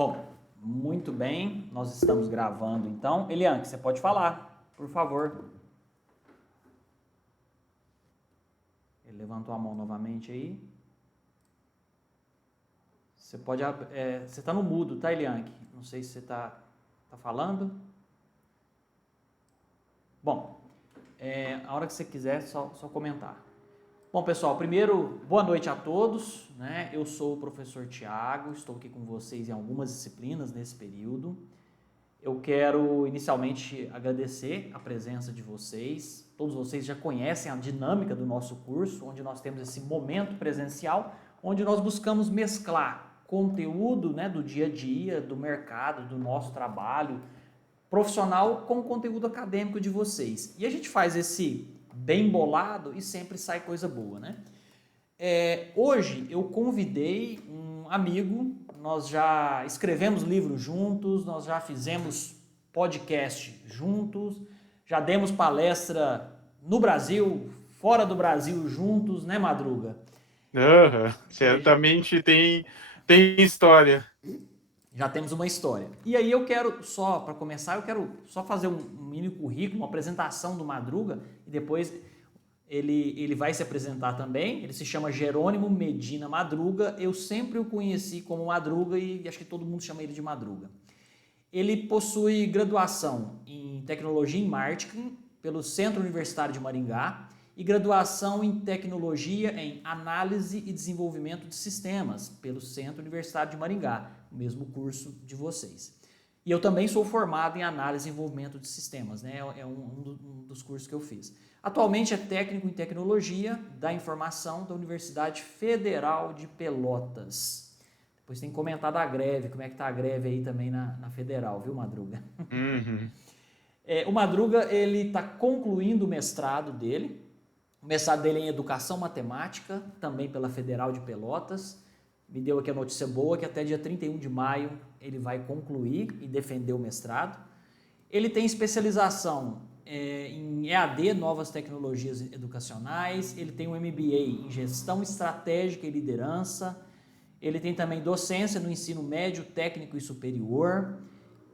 Bom, muito bem, nós estamos gravando então. Eliane, você pode falar, por favor. Ele levantou a mão novamente aí. Você pode. Você está no mudo, tá, Eliane? Não sei se você está falando. Bom, a hora que você quiser, só comentar. Bom, pessoal, primeiro, boa noite a todos, né? Eu sou o professor Tiago, estou aqui com vocês em algumas disciplinas nesse período. Eu quero inicialmente agradecer a presença de vocês. Todos vocês já conhecem a dinâmica do nosso curso, onde nós temos esse momento presencial, onde nós buscamos mesclar conteúdo, né, do dia a dia, do mercado, do nosso trabalho profissional com o conteúdo acadêmico de vocês. E a gente faz esse bem bolado e sempre sai coisa boa, né? Hoje eu convidei um amigo, nós já escrevemos livros juntos, nós já fizemos podcast juntos, já demos palestra no Brasil, fora do Brasil juntos, né, Madruga? Certamente tem história. Já temos uma história. E aí eu quero só, para começar, eu quero só fazer um mini currículo, uma apresentação do Madruga, e depois ele vai se apresentar também. Ele se chama Jerônimo Medina Madruga. Eu sempre o conheci como Madruga e acho que todo mundo chama ele de Madruga. Ele possui graduação em Tecnologia em Marketing pelo Centro Universitário de Maringá e graduação em Tecnologia em Análise e Desenvolvimento de Sistemas pelo Centro Universitário de Maringá, o mesmo curso de vocês. E eu também sou formado em Análise e Desenvolvimento de Sistemas, né? É um dos cursos que eu fiz. Atualmente é técnico em Tecnologia da Informação da Universidade Federal de Pelotas. Depois tem que comentar da greve, como é que tá a greve aí também na Federal, viu, Madruga? Uhum. O Madruga, ele está concluindo o mestrado dele. O mestrado dele é em Educação Matemática, também pela Federal de Pelotas. Me deu aqui a notícia boa que até dia 31 de maio ele vai concluir e defender o mestrado. Ele tem especialização em EAD, Novas Tecnologias Educacionais. Ele tem um MBA em Gestão Estratégica e Liderança. Ele tem também docência no ensino médio, técnico e superior.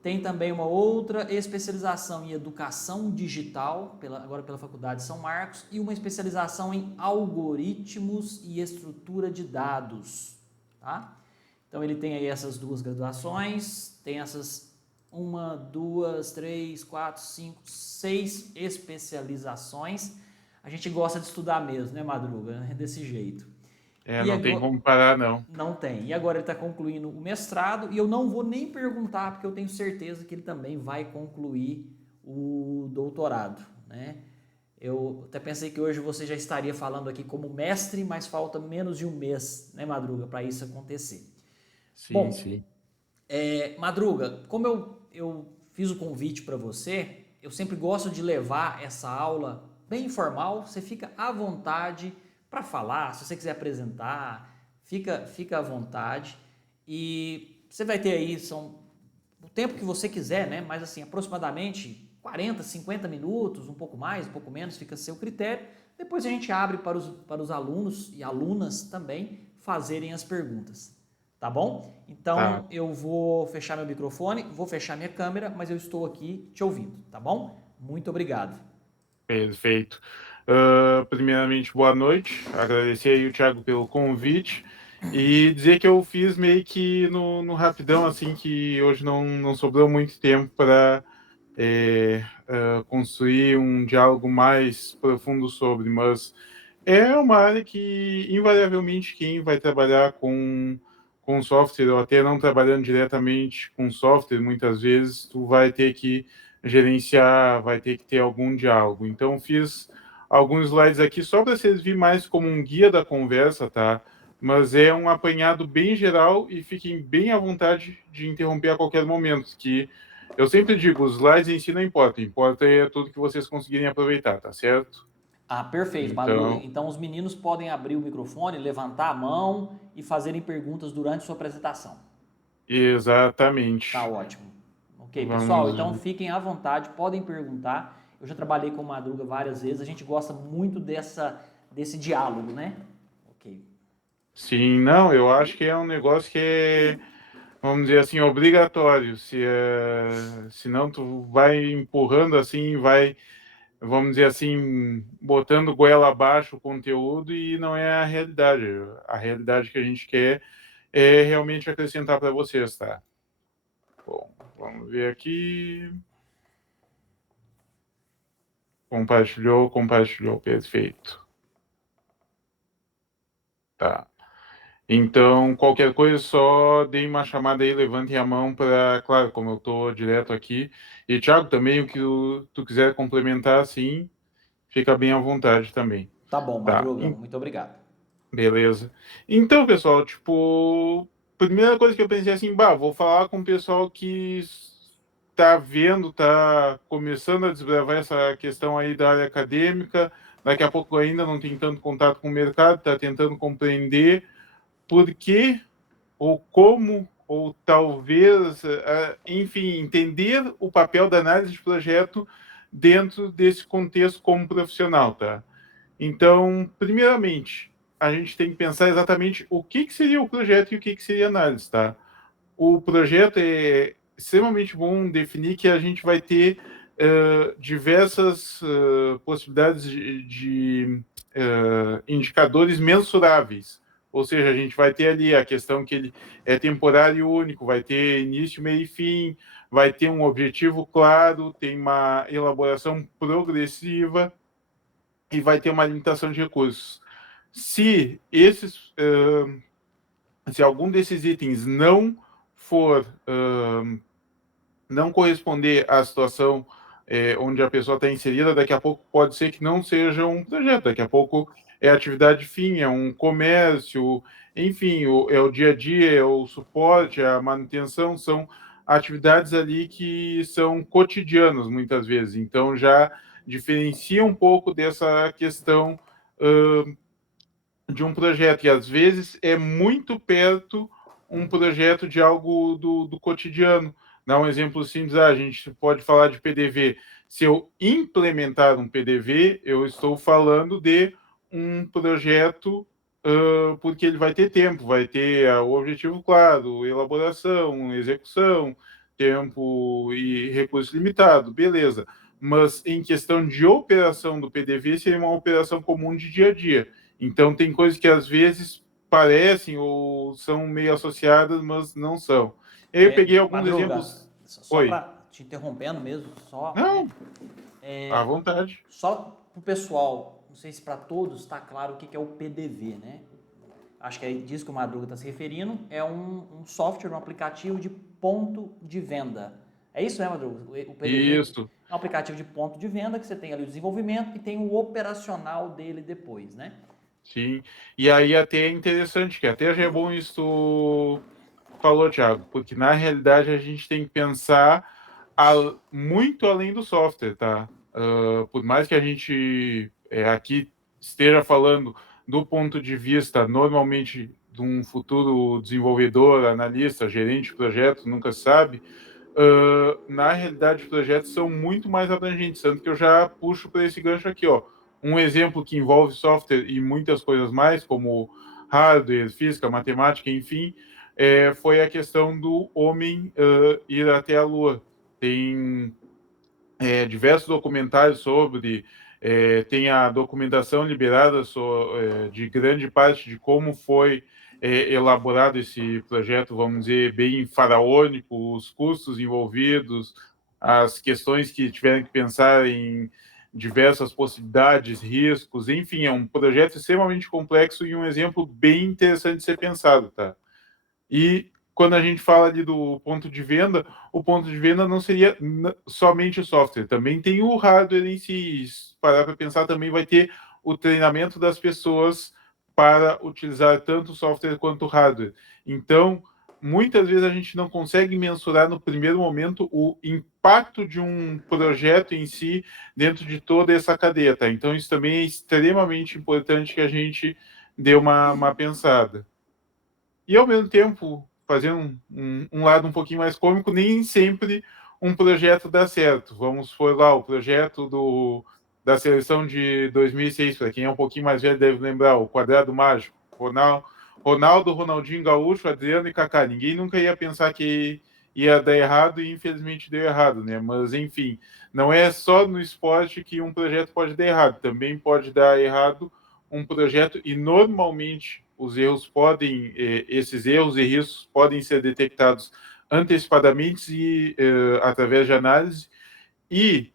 Tem também uma outra especialização em Educação Digital, agora pela Faculdade de São Marcos, e uma especialização em Algoritmos e Estrutura de Dados. Tá? Então ele tem aí essas duas graduações, tem essas 1, 2, 3, 4, 5, 6 especializações. A gente gosta de estudar mesmo, né, Madruga? É desse jeito. Não tem como parar, não. Não tem. E agora ele está concluindo o mestrado e eu não vou nem perguntar, porque eu tenho certeza que ele também vai concluir o doutorado, né? Eu até pensei que hoje você já estaria falando aqui como mestre, mas falta menos de um mês, né, Madruga, para isso acontecer. Sim, Bom, sim. Madruga, como eu fiz o convite para você, eu sempre gosto de levar essa aula bem informal, você fica à vontade para falar, se você quiser apresentar, fica à vontade e você vai ter aí, o tempo que você quiser, né? Mas assim, aproximadamente 40, 50 minutos, um pouco mais, um pouco menos, fica a seu critério. Depois a gente abre para os alunos e alunas também fazerem as perguntas. Tá bom? Então eu vou fechar meu microfone, vou fechar minha câmera, mas eu estou aqui te ouvindo, tá bom? Muito obrigado. Perfeito. Primeiramente, boa noite. Agradecer aí o Thiago pelo convite e dizer que eu fiz meio que no rapidão, assim, que hoje não sobrou muito tempo para construir um diálogo mais profundo sobre, mas é uma área que, invariavelmente, quem vai trabalhar com software, ou até não trabalhando diretamente com software, muitas vezes, tu vai ter que gerenciar, vai ter que ter algum diálogo. Então, fiz alguns slides aqui só para servir mais como um guia da conversa, tá? Mas é um apanhado bem geral e fiquem bem à vontade de interromper a qualquer momento, que eu sempre digo, os slides em si não importam, importa é tudo que vocês conseguirem aproveitar, tá certo? Ah, perfeito, Madruga. Então os meninos podem abrir o microfone, levantar a mão e fazerem perguntas durante sua apresentação. Tá Exatamente. ótimo. Ok, pessoal, então Vamos. fiquem à vontade, podem perguntar. Eu já trabalhei com o Madruga várias vezes, a gente gosta muito desse diálogo, né? Ok. Sim, não, eu acho que é um negócio que é, vamos dizer assim, obrigatório. Senão tu vai empurrando assim, vai, vamos dizer assim, botando goela abaixo o conteúdo e não é a realidade. A realidade que a gente quer é realmente acrescentar para vocês, tá? Bom, vamos ver aqui. Compartilhou, perfeito. Tá. Então, qualquer coisa, só deem uma chamada aí, levantem a mão para, claro, como eu estou direto aqui. E, Thiago, também o que tu quiser complementar, sim, fica bem à vontade também. Tá bom, Tá, Madruga, muito obrigado. beleza. Então, pessoal, tipo, primeira coisa que eu pensei assim, vou falar com o pessoal que tá vendo, tá começando a desbravar essa questão aí da área acadêmica, daqui a pouco ainda não tem tanto contato com o mercado, tá tentando compreender por que ou como, ou talvez, enfim, entender o papel da análise de projeto dentro desse contexto como profissional, tá? Então, primeiramente, a gente tem que pensar exatamente o que seria o projeto e o que seria a análise, tá? O projeto é extremamente bom definir que a gente vai ter diversas possibilidades de indicadores mensuráveis. Ou seja, a gente vai ter ali a questão que ele é temporário e único, vai ter início, meio e fim, vai ter um objetivo claro, tem uma elaboração progressiva e vai ter uma limitação de recursos. Se se algum desses itens for não corresponder à situação onde a pessoa está inserida, daqui a pouco pode ser que não seja um projeto, daqui a pouco é atividade fim, é um comércio, enfim, é o dia a dia, é o suporte, a manutenção, são atividades ali que são cotidianas muitas vezes, então já diferencia um pouco dessa questão de um projeto, e às vezes é muito perto um projeto de algo do cotidiano. Dá um exemplo simples, a gente pode falar de PDV. Se eu implementar um PDV, eu estou falando de um projeto porque ele vai ter tempo, vai ter o objetivo claro, elaboração, execução, tempo e recurso limitado, beleza. Mas em questão de operação do PDV, seria uma operação comum de dia a dia. Então, tem coisas que às vezes parecem ou são meio associadas, mas não são. Eu peguei alguns Madruga, exemplos. só Oi. para te interrompendo mesmo, só, né? Não, à vontade. Só para o pessoal, não sei se para todos está claro o que é o PDV, né? Acho que é disso que o Madruga está se referindo, é um software, um aplicativo de ponto de venda. É isso, né, Madruga? O PDV Isso, é um aplicativo de ponto de venda que você tem ali o desenvolvimento e tem o operacional dele depois, né? sim. E aí até é interessante, que até já é bom isso tu falou, Thiago, porque na realidade a gente tem que pensar muito além do software, tá? Por mais que a gente aqui esteja falando do ponto de vista normalmente de um futuro desenvolvedor, analista, gerente de projeto, nunca sabe, na realidade os projetos são muito mais abrangentes, tanto que eu já puxo para esse gancho aqui, ó. Um exemplo que envolve software e muitas coisas mais, como hardware, física, matemática, enfim, foi a questão do homem ir até a Lua. Tem diversos documentários sobre, tem a documentação liberada de grande parte de como foi elaborado esse projeto, vamos dizer, bem faraônico, os custos envolvidos, as questões que tiveram que pensar em diversas possibilidades, riscos, enfim, é um projeto extremamente complexo e um exemplo bem interessante de ser pensado, tá? E quando a gente fala ali do ponto de venda, o ponto de venda não seria somente o software, também tem o hardware em si. Se parar para pensar, também vai ter o treinamento das pessoas para utilizar tanto o software quanto o hardware. Então, muitas vezes a gente não consegue mensurar no primeiro momento o impacto de um projeto em si dentro de toda essa cadeia, tá? Então, isso também é extremamente importante que a gente dê uma pensada. E ao mesmo tempo, fazendo um lado um pouquinho mais cômico, nem sempre um projeto dá certo. Vamos por lá, o projeto da seleção de 2006, para quem é um pouquinho mais velho deve lembrar, o Quadrado Mágico. Ronaldo, Ronaldinho Gaúcho, Adriano e Kaká. Ninguém nunca ia pensar que ia dar errado e infelizmente deu errado, né? Mas enfim, não é só no esporte que um projeto pode dar errado, também pode dar errado um projeto e normalmente os erros podem, esses erros e riscos podem ser detectados antecipadamente e através de análise e,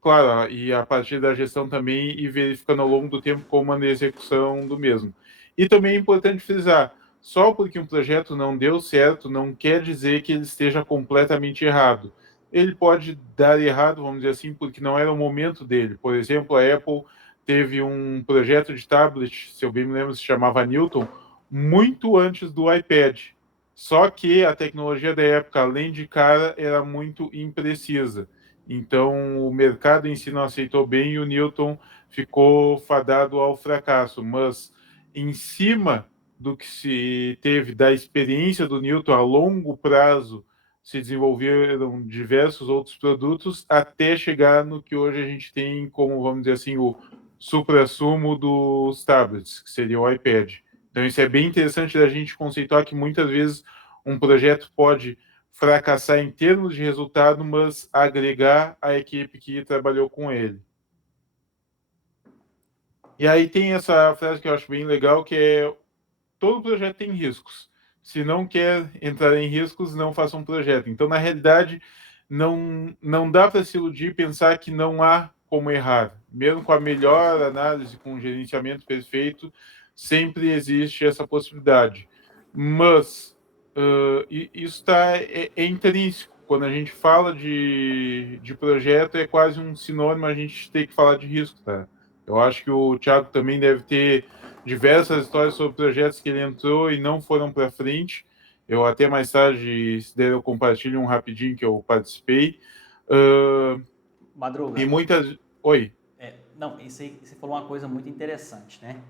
claro, e a partir da gestão também e verificando ao longo do tempo como anda a execução do mesmo. E também é importante frisar, só porque um projeto não deu certo não quer dizer que ele esteja completamente errado. Ele pode dar errado, vamos dizer assim, porque não era o momento dele. Por exemplo, a Apple teve um projeto de tablet, se eu bem me lembro, se chamava Newton, muito antes do iPad. Só que a tecnologia da época, além de cara, era muito imprecisa. Então, o mercado em si não aceitou bem e o Newton ficou fadado ao fracasso. Mas, em cima do que se teve da experiência do Newton a longo prazo, se desenvolveram diversos outros produtos até chegar no que hoje a gente tem como, vamos dizer assim, o suprassumo dos tablets, que seria o iPad. Então, isso é bem interessante da gente conceituar que muitas vezes um projeto pode fracassar em termos de resultado, mas agregar a equipe que trabalhou com ele. E aí tem essa frase que eu acho bem legal, que é todo projeto tem riscos. Se não quer entrar em riscos, não faça um projeto. Então, na realidade, não dá para se iludir e pensar que não há como errar. Mesmo com a melhor análise, com o gerenciamento perfeito, sempre existe essa possibilidade. Mas isso é intrínseco. Quando a gente fala de projeto, é quase um sinônimo a gente ter que falar de risco, tá? Eu acho que o Thiago também deve ter diversas histórias sobre projetos que ele entrou e não foram para frente. Eu até mais tarde, se der, eu compartilho um rapidinho que eu participei. Madruga. E muitas... Oi. Não, isso aí, você falou uma coisa muito interessante, né?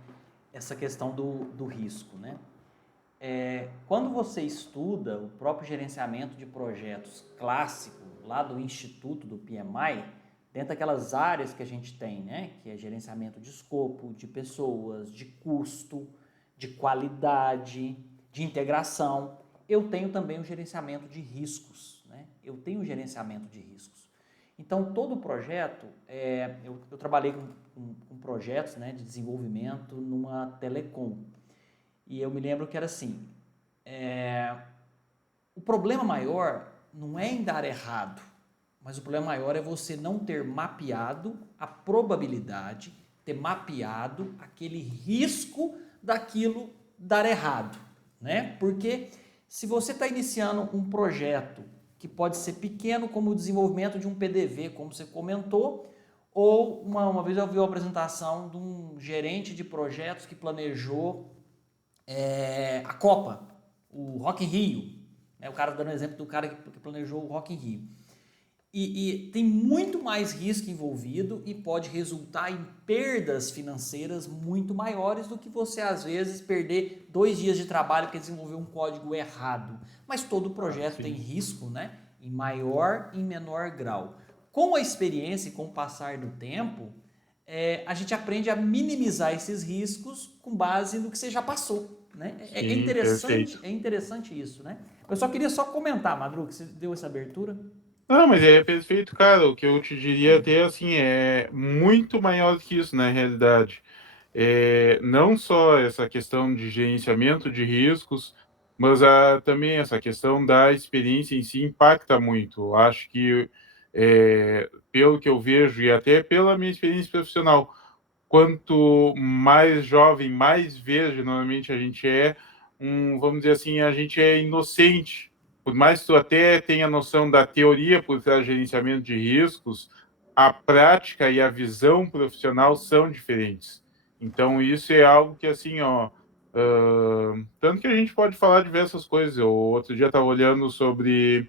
Essa questão do risco, né? Quando você estuda o próprio gerenciamento de projetos clássico, lá do Instituto do PMI, dentro daquelas áreas que a gente tem, né? Que é gerenciamento de escopo, de pessoas, de custo, de qualidade, de integração. Eu tenho também o gerenciamento de riscos, né? Eu tenho o gerenciamento de riscos. Então, todo projeto, eu trabalhei com projetos, né, de desenvolvimento numa telecom. E eu me lembro que era assim, o problema maior não é em dar errado, mas o problema maior é você não ter mapeado a probabilidade, ter mapeado aquele risco daquilo dar errado, né? Porque se você está iniciando um projeto que pode ser pequeno, como o desenvolvimento de um PDV, como você comentou, ou uma vez eu vi uma apresentação de um gerente de projetos que planejou a Copa, o Rock in Rio, né? O cara dando exemplo do cara que planejou o Rock in Rio. E tem muito mais risco envolvido e pode resultar em perdas financeiras muito maiores do que você, às vezes, perder 2 dias de trabalho porque desenvolveu um código errado. Mas todo projeto tem risco, né? Em maior e menor grau. Com a experiência e com o passar do tempo, a gente aprende a minimizar esses riscos com base no que você já passou. Né? Sim, é interessante isso, né? Eu só queria comentar, Madru, que você deu essa abertura. Não, mas é perfeito, cara. O que eu te diria até assim é muito maior que isso na realidade. Não só essa questão de gerenciamento de riscos, mas também essa questão da experiência em si impacta muito. Eu acho que, pelo que eu vejo e até pela minha experiência profissional, quanto mais jovem, mais verde normalmente a gente vamos dizer assim, a gente é inocente. Por mais que tu até tenha noção da teoria por trás do gerenciamento de riscos, a prática e a visão profissional são diferentes. Então, isso é algo que, assim, tanto que a gente pode falar diversas coisas. Eu, outro dia, estava olhando sobre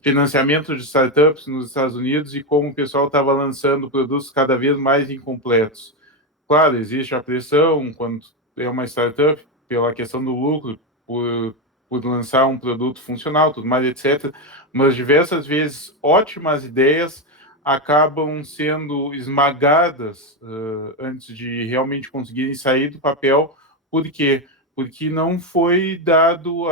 financiamento de startups nos Estados Unidos e como o pessoal estava lançando produtos cada vez mais incompletos. Claro, existe a pressão quando é uma startup pela questão do lucro, por lançar um produto funcional, tudo mais, etc. Mas diversas vezes ótimas ideias acabam sendo esmagadas antes de realmente conseguirem sair do papel. Por quê? porque não foi dado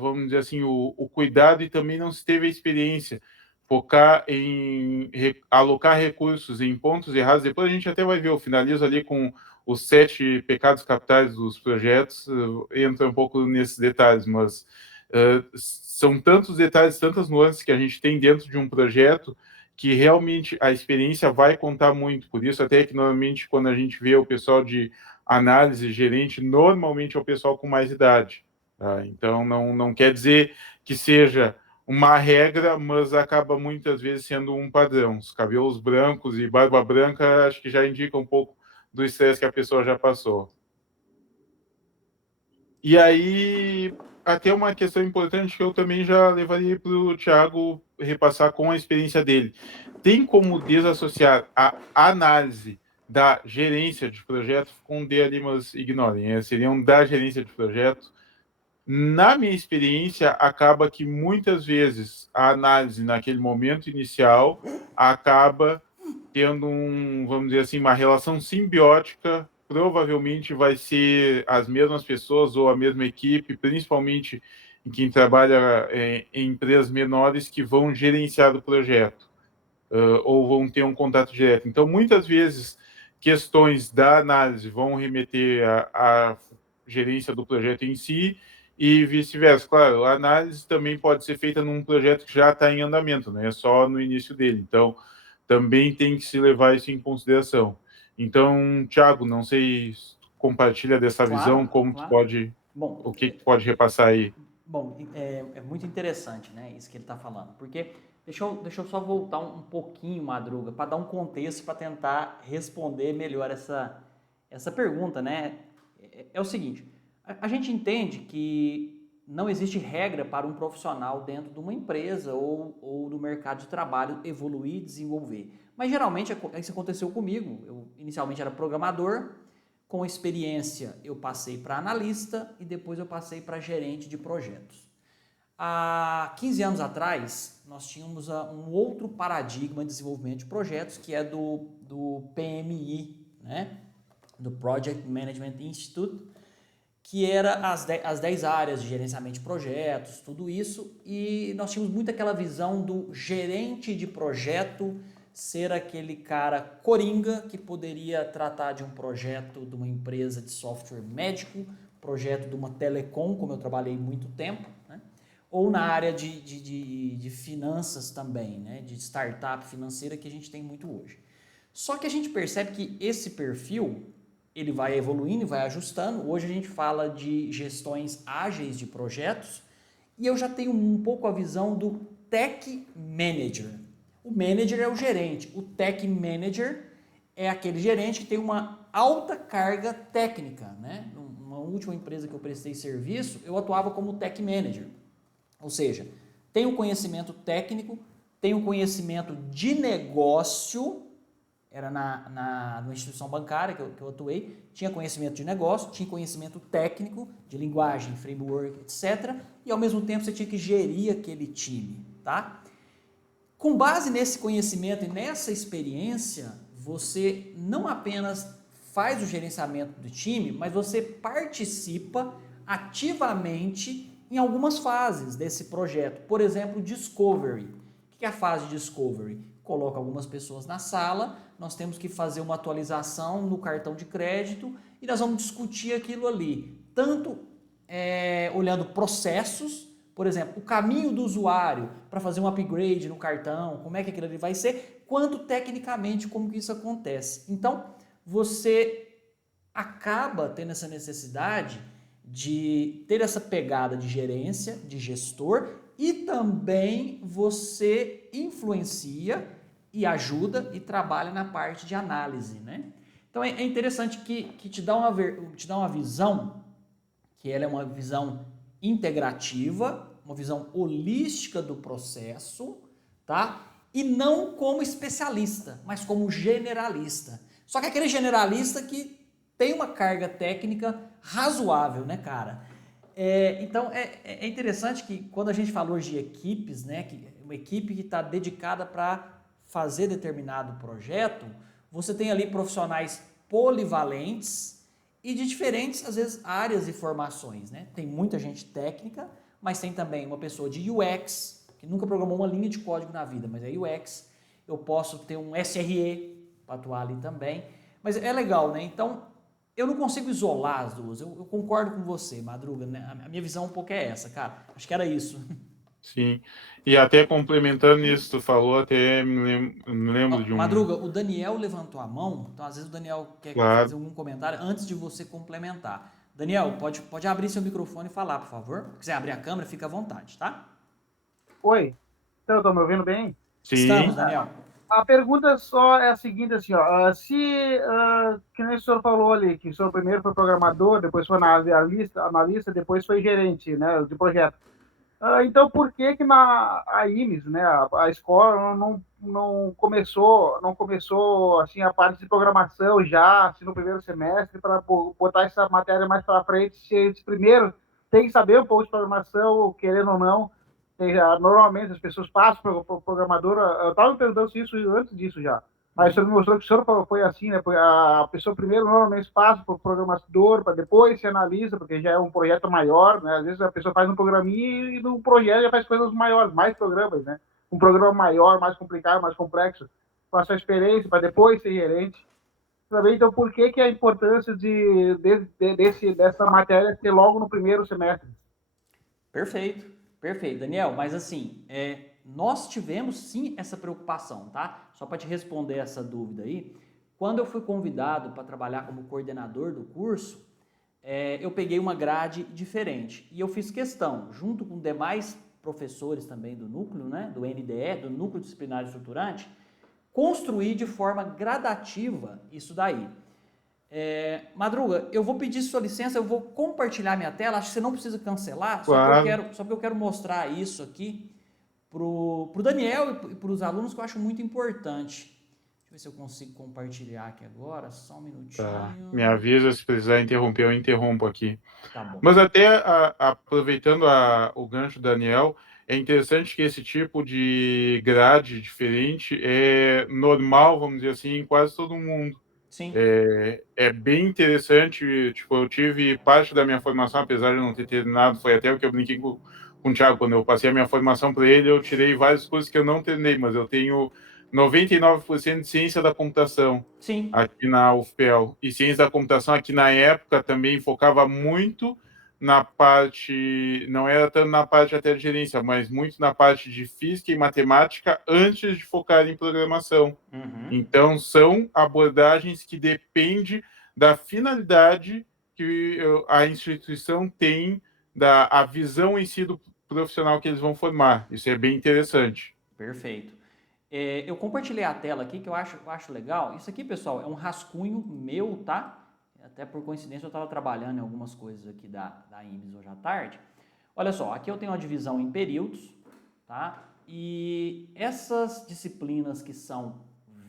vamos dizer assim, o cuidado, e também não se teve a experiência. Focar em alocar recursos em pontos errados. Depois a gente até vai ver, eu finalizo ali com os 7 pecados capitais dos projetos, entra um pouco nesses detalhes, mas são tantos detalhes, tantas nuances que a gente tem dentro de um projeto, que realmente a experiência vai contar muito. Por isso, até que normalmente quando a gente vê o pessoal de análise, gerente, normalmente é o pessoal com mais idade. Tá? Então, não quer dizer que seja uma regra, mas acaba muitas vezes sendo um padrão. Os cabelos brancos e barba branca, acho que já indica um pouco do estresse que a pessoa já passou. E aí, até uma questão importante que eu também já levaria para o Thiago repassar com a experiência dele. Tem como desassociar a análise da gerência de projeto com D ali, mas ignorem, seriam da gerência de projeto. Na minha experiência, acaba que muitas vezes a análise naquele momento inicial acaba tendo vamos dizer assim, uma relação simbiótica. Provavelmente vai ser as mesmas pessoas ou a mesma equipe, principalmente em quem trabalha em empresas menores, que vão gerenciar o projeto, ou vão ter um contato direto. Então, muitas vezes, questões da análise vão remeter à gerência do projeto em si, e vice-versa. Claro, a análise também pode ser feita num projeto que já está em andamento, não é só no início dele. Então, também tem que se levar isso em consideração. Então, Thiago, não sei se compartilha dessa visão, Claro, como tu claro. pode, Bom, o que pode repassar aí? bom, é muito interessante, né, isso que ele está falando, porque deixa eu só voltar um pouquinho, Madruga, para dar um contexto, para tentar responder melhor essa pergunta, né? É o seguinte, a gente entende que não existe regra para um profissional dentro de uma empresa ou do mercado de trabalho evoluir e desenvolver. Mas geralmente isso aconteceu comigo. Eu inicialmente era programador, com experiência eu passei para analista e depois eu passei para gerente de projetos. Há 15 anos atrás, nós tínhamos um outro paradigma de desenvolvimento de projetos, que é do PMI, né? Do Project Management Institute, que era as 10 áreas de gerenciamento de projetos, tudo isso, e nós tínhamos muito aquela visão do gerente de projeto ser aquele cara coringa que poderia tratar de um projeto de uma empresa de software médico, projeto de uma telecom, como eu trabalhei muito tempo, né? Ou na área de finanças também, né? De startup financeira, que a gente tem muito hoje. Só que a gente percebe que esse perfil ele vai evoluindo e vai ajustando. Hoje a gente fala de gestões ágeis de projetos e eu já tenho um pouco a visão do Tech Manager. O manager é o gerente, o Tech Manager é aquele gerente que tem uma alta carga técnica, né? Numa última empresa que eu prestei serviço, eu atuava como Tech Manager, ou seja, tenho conhecimento técnico, tenho conhecimento de negócio. Era numa instituição bancária que eu atuei, tinha conhecimento de negócio, tinha conhecimento técnico, de linguagem, framework, etc. E ao mesmo tempo você tinha que gerir aquele time, tá? Com base nesse conhecimento e nessa experiência, você não apenas faz o gerenciamento do time, mas você participa ativamente em algumas fases desse projeto. Por exemplo, Discovery. O que é a fase de Discovery? Coloca algumas pessoas na sala, nós temos que fazer uma atualização no cartão de crédito e nós vamos discutir aquilo ali, tanto olhando processos, por exemplo, o caminho do usuário para fazer um upgrade no cartão, como é que aquilo ali vai ser, quanto tecnicamente como que isso acontece. Então, você acaba tendo essa necessidade de ter essa pegada de gerência, de gestor, e também você influencia e ajuda e trabalha na parte de análise, né? Então é interessante que te dá uma visão, que ela é uma visão integrativa, uma visão holística do processo, tá? E não como especialista, mas como generalista. Só que aquele generalista que tem uma carga técnica razoável, né, cara? Então é interessante que quando a gente fala hoje de equipes, né, que uma equipe que está dedicada para fazer determinado projeto, você tem ali profissionais polivalentes e de diferentes, às vezes, áreas e formações, né? Tem muita gente técnica, mas tem também uma pessoa de UX, que nunca programou uma linha de código na vida, mas é UX. Eu posso ter um SRE para atuar ali também. Mas é legal, né? Então, eu não consigo isolar as duas. Eu concordo com você, Madruga, né? A minha visão um pouco é essa, cara. Acho que era isso. Sim. E até complementando isso, tu falou, até me lembro de um. Madruga, o Daniel levantou a mão, então às vezes o Daniel quer fazer Claro. algum comentário antes de você complementar. Daniel, pode abrir seu microfone e falar, por favor. Se quiser abrir a câmera, fica à vontade, tá? Oi, então estão me ouvindo bem? Estamos, Sim, Daniel. A pergunta só é a seguinte, assim, ó, que nem o senhor falou ali, que o senhor primeiro foi programador, depois foi analista, depois foi gerente, né, de projeto. Então, por que que a IMES, né, a escola não começou assim a parte de programação já assim, no primeiro semestre para botar essa matéria mais para frente? Se eles primeiro tem que saber um pouco de programação, querendo ou não. Normalmente as pessoas passam para o programador. Eu estava me perguntando se isso antes disso já. Mas o senhor me mostrou que o senhor foi assim, né? A pessoa primeiro normalmente passa para o programador, para depois se analisa, porque já é um projeto maior, né? Às vezes a pessoa faz um programinha e no projeto já faz coisas maiores, mais programas, né? Um programa maior, mais complicado, mais complexo, com a sua experiência, para depois ser gerente. Também, então, por que a importância dessa matéria ter logo no primeiro semestre? Perfeito, perfeito. Daniel, mas assim, nós tivemos sim essa preocupação, tá? Só para te responder essa dúvida aí, quando eu fui convidado para trabalhar como coordenador do curso, eu peguei uma grade diferente e eu fiz questão, junto com demais professores também do núcleo, né, do NDE, do Núcleo Disciplinar Estruturante, construir de forma gradativa isso daí. Madruga, eu vou pedir sua licença, eu vou compartilhar minha tela, acho que você não precisa cancelar, claro. só que eu quero mostrar isso aqui pro Daniel e para os alunos que eu acho muito importante. Deixa eu ver se eu consigo compartilhar aqui agora, só um Tá. minutinho. Me avisa se precisar interromper, eu interrompo aqui. Tá bom. Mas até aproveitando o gancho do Daniel, é interessante que esse tipo de grade diferente é normal, vamos dizer assim, em quase todo mundo. Sim. É bem interessante, tipo, eu tive parte da minha formação, apesar de não ter terminado, foi até o que eu brinquei com o Thiago, quando eu passei a minha formação para ele, eu tirei várias coisas que eu não terminei, mas eu tenho 99% de ciência da computação Sim. aqui na UFPEL. E ciência da computação aqui na época também focava muito na parte, não era tanto na parte até de gerência, mas muito na parte de física e matemática antes de focar em programação. Uhum. Então, são abordagens que dependem da finalidade que a instituição tem, a visão em si do profissional que eles vão formar. Isso é bem interessante. Perfeito. Eu compartilhei a tela aqui que eu acho legal. Isso aqui, pessoal, é um rascunho meu, tá? Até por coincidência eu estava trabalhando em algumas coisas aqui da IMES hoje à tarde. Olha só, aqui eu tenho uma divisão em períodos, tá? E essas disciplinas que são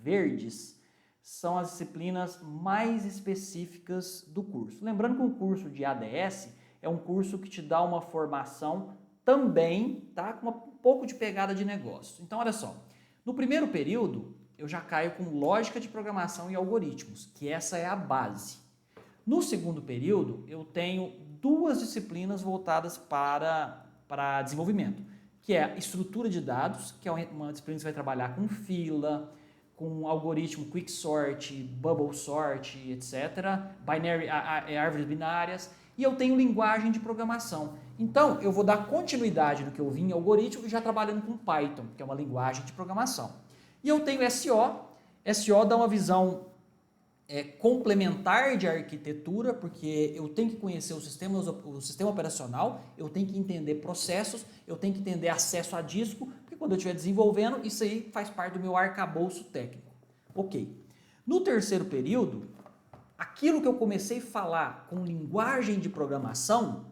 verdes são as disciplinas mais específicas do curso. Lembrando que o curso de ADS é um curso que te dá uma formação também, tá? Com um pouco de pegada de negócio. Então, olha só, no primeiro período eu já caio com lógica de programação e algoritmos, que essa é a base. No segundo período, eu tenho duas disciplinas voltadas para desenvolvimento, que é a estrutura de dados, que é uma disciplina que você vai trabalhar com fila, com algoritmo quicksort, bubble sort, etc., árvores binárias, e eu tenho linguagem de programação. Então, eu vou dar continuidade no que eu vi em algoritmo, já trabalhando com Python, que é uma linguagem de programação. E eu tenho SO. SO dá uma visão complementar de arquitetura, porque eu tenho que conhecer o sistema operacional, eu tenho que entender processos, eu tenho que entender acesso a disco, porque quando eu estiver desenvolvendo, isso aí faz parte do meu arcabouço técnico. Ok. No terceiro período, aquilo que eu comecei a falar com linguagem de programação,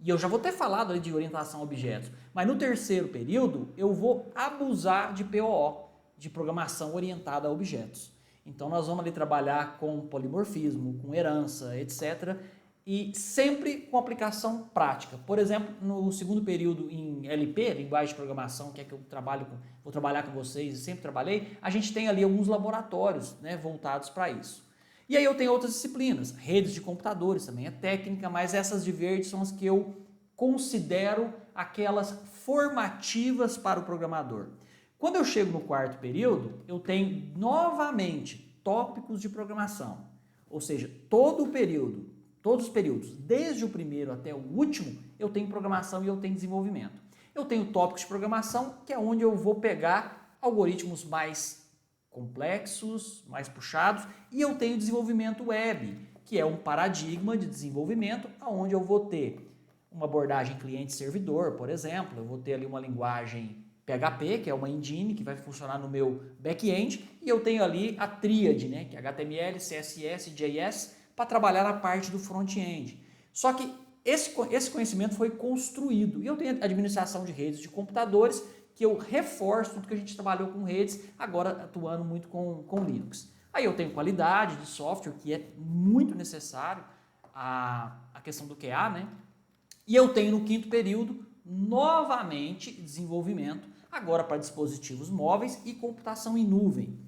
e eu já vou ter falado ali de orientação a objetos, mas no terceiro período eu vou abusar de POO, de programação orientada a objetos. Então nós vamos ali trabalhar com polimorfismo, com herança, etc. E sempre com aplicação prática. Por exemplo, no segundo período em LP, linguagem de programação, que é que eu vou trabalhar com vocês e sempre trabalhei, a gente tem ali alguns laboratórios, né, voltados para isso. E aí eu tenho outras disciplinas, redes de computadores também é técnica, mas essas de verde são as que eu considero aquelas formativas para o programador. Quando eu chego no quarto período, eu tenho novamente tópicos de programação, ou seja, todo o período, todos os períodos, desde o primeiro até o último, eu tenho programação e eu tenho desenvolvimento. Eu tenho tópicos de programação, que é onde eu vou pegar algoritmos mais complexos, mais puxados, e eu tenho desenvolvimento web, que é um paradigma de desenvolvimento, onde eu vou ter uma abordagem cliente-servidor, por exemplo, eu vou ter ali uma linguagem PHP, que é uma engine que vai funcionar no meu back-end, e eu tenho ali a tríade, né, que é HTML, CSS e JS, para trabalhar na parte do front-end. Só que esse conhecimento foi construído, e eu tenho administração de redes de computadores, que eu reforço tudo que a gente trabalhou com redes, agora atuando muito com Linux. Aí eu tenho qualidade de software, que é muito necessário, a questão do QA, né? E eu tenho no quinto período, novamente, desenvolvimento, agora para dispositivos móveis e computação em nuvem.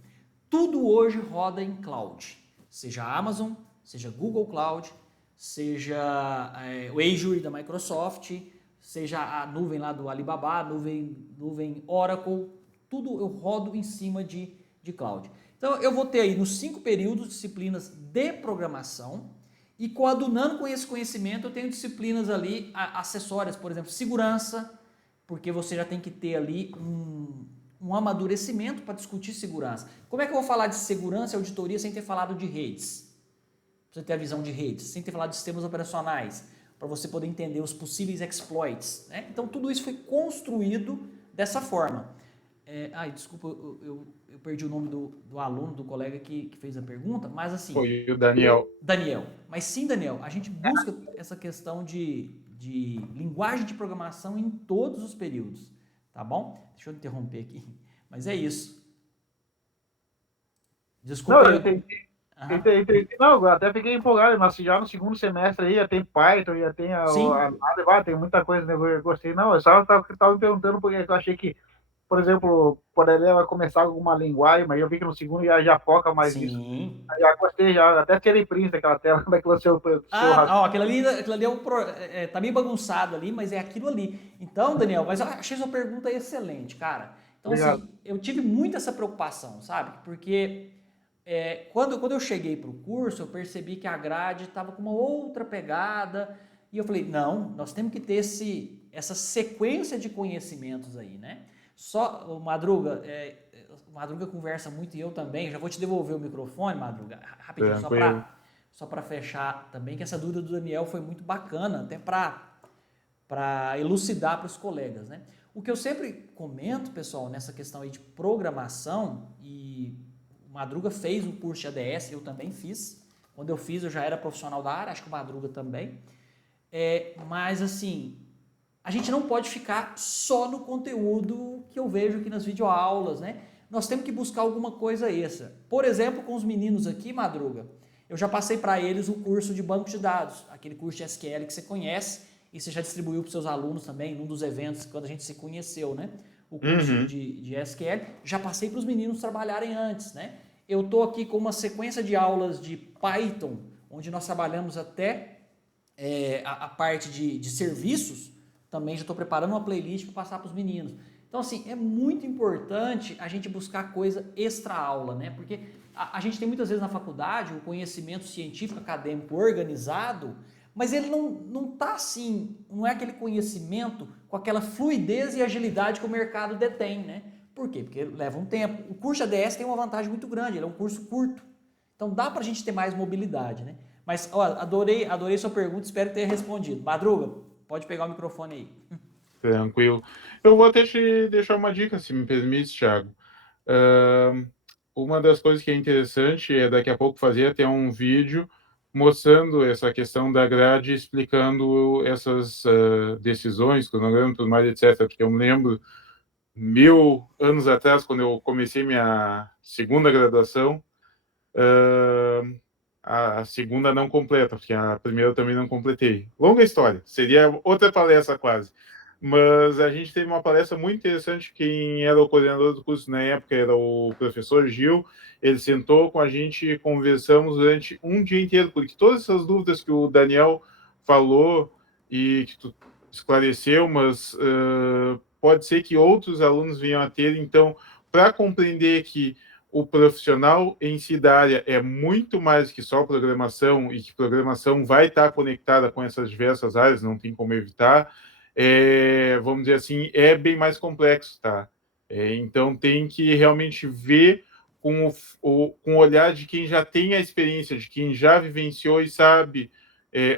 Tudo hoje roda em cloud, seja Amazon, seja Google Cloud, seja o Azure da Microsoft, seja a nuvem lá do Alibaba, nuvem Oracle, tudo eu rodo em cima de cloud. Então eu vou ter aí nos 5 períodos disciplinas de programação, e coadunando com esse conhecimento eu tenho disciplinas ali acessórias, por exemplo, segurança, porque você já tem que ter ali um amadurecimento para discutir segurança. Como é que eu vou falar de segurança e auditoria sem ter falado de redes? Pra você ter a visão de redes, sem ter falado de sistemas operacionais, para você poder entender os possíveis exploits, né? Então tudo isso foi construído dessa forma. Desculpa, eu perdi o nome do aluno, do colega que fez a pergunta, mas assim... Foi o Daniel. Daniel. Mas sim, Daniel, a gente busca essa questão de linguagem de programação em todos os períodos, tá bom? Deixa eu interromper aqui, mas é isso. Desculpa. Não, eu entendi. Entendi. Não, eu até fiquei empolgado, mas já no segundo semestre aí já tem Python, já tem tem muita coisa, né? Eu gostei. Não, eu só estava me perguntando porque eu achei que, por exemplo, poderia começar com uma linguagem, mas eu vi que no segundo já foca mais nisso. Já gostei, já até tirei print daquela tela daquele seu aquilo ali tá meio bagunçado ali, mas é aquilo ali. Então, Daniel, mas eu achei sua pergunta excelente, cara. Então, obrigado. Assim, eu tive muito essa preocupação, sabe? Porque quando eu cheguei para o curso, eu percebi que a grade estava com uma outra pegada, e eu falei, não, nós temos que ter essa sequência de conhecimentos aí, né? Só o Madruga, o Madruga conversa muito e eu também, já vou te devolver o microfone, Madruga, rapidinho, só para fechar também, que essa dúvida do Daniel foi muito bacana, até para elucidar para os colegas, né? O que eu sempre comento, pessoal, nessa questão aí de programação, e o Madruga fez um curso de ADS, eu também fiz, quando eu fiz eu já era profissional da área, acho que o Madruga também, mas assim... A gente não pode ficar só no conteúdo que eu vejo aqui nas videoaulas, né? Nós temos que buscar alguma coisa extra. Por exemplo, com os meninos aqui, Madruga, eu já passei para eles o curso de banco de dados, aquele curso de SQL que você conhece e você já distribuiu para os seus alunos também, num dos eventos quando a gente se conheceu, né? O curso de SQL. Já passei para os meninos trabalharem antes, né? Eu estou aqui com uma sequência de aulas de Python, onde nós trabalhamos até a parte de serviços. Também já estou preparando uma playlist para passar para os meninos. Então, assim, é muito importante a gente buscar coisa extra-aula, né? Porque a gente tem muitas vezes na faculdade o conhecimento científico, acadêmico organizado, mas ele não está assim, não é aquele conhecimento com aquela fluidez e agilidade que o mercado detém, né? Por quê? Porque leva um tempo. O curso de ADS tem uma vantagem muito grande, ele é um curso curto. Então dá para a gente ter mais mobilidade, né? Mas, ó, adorei sua pergunta, espero ter respondido. Madruga, pode pegar o microfone aí. Tranquilo. Eu vou até te deixar uma dica, se me permite, Thiago. Uma das coisas que é interessante é daqui a pouco fazer até um vídeo mostrando essa questão da grade, explicando essas decisões, cronograma, tudo mais, etc. Porque eu me lembro, 1000 anos atrás, quando eu comecei minha segunda graduação, a segunda não completa, porque a primeira eu também não completei. Longa história, seria outra palestra quase. Mas a gente teve uma palestra muito interessante. Quem era o coordenador do curso na época era o professor Gil. Ele sentou com a gente e conversamos durante um dia inteiro, porque todas essas dúvidas que o Daniel falou e que tu esclareceu, mas pode ser que outros alunos venham a ter. Então, para compreender que o profissional em si da área é muito mais que só programação e que programação vai estar conectada com essas diversas áreas, não tem como evitar, vamos dizer assim, é bem mais complexo, tá? Então tem que realmente ver com o olhar de quem já tem a experiência, de quem já vivenciou e sabe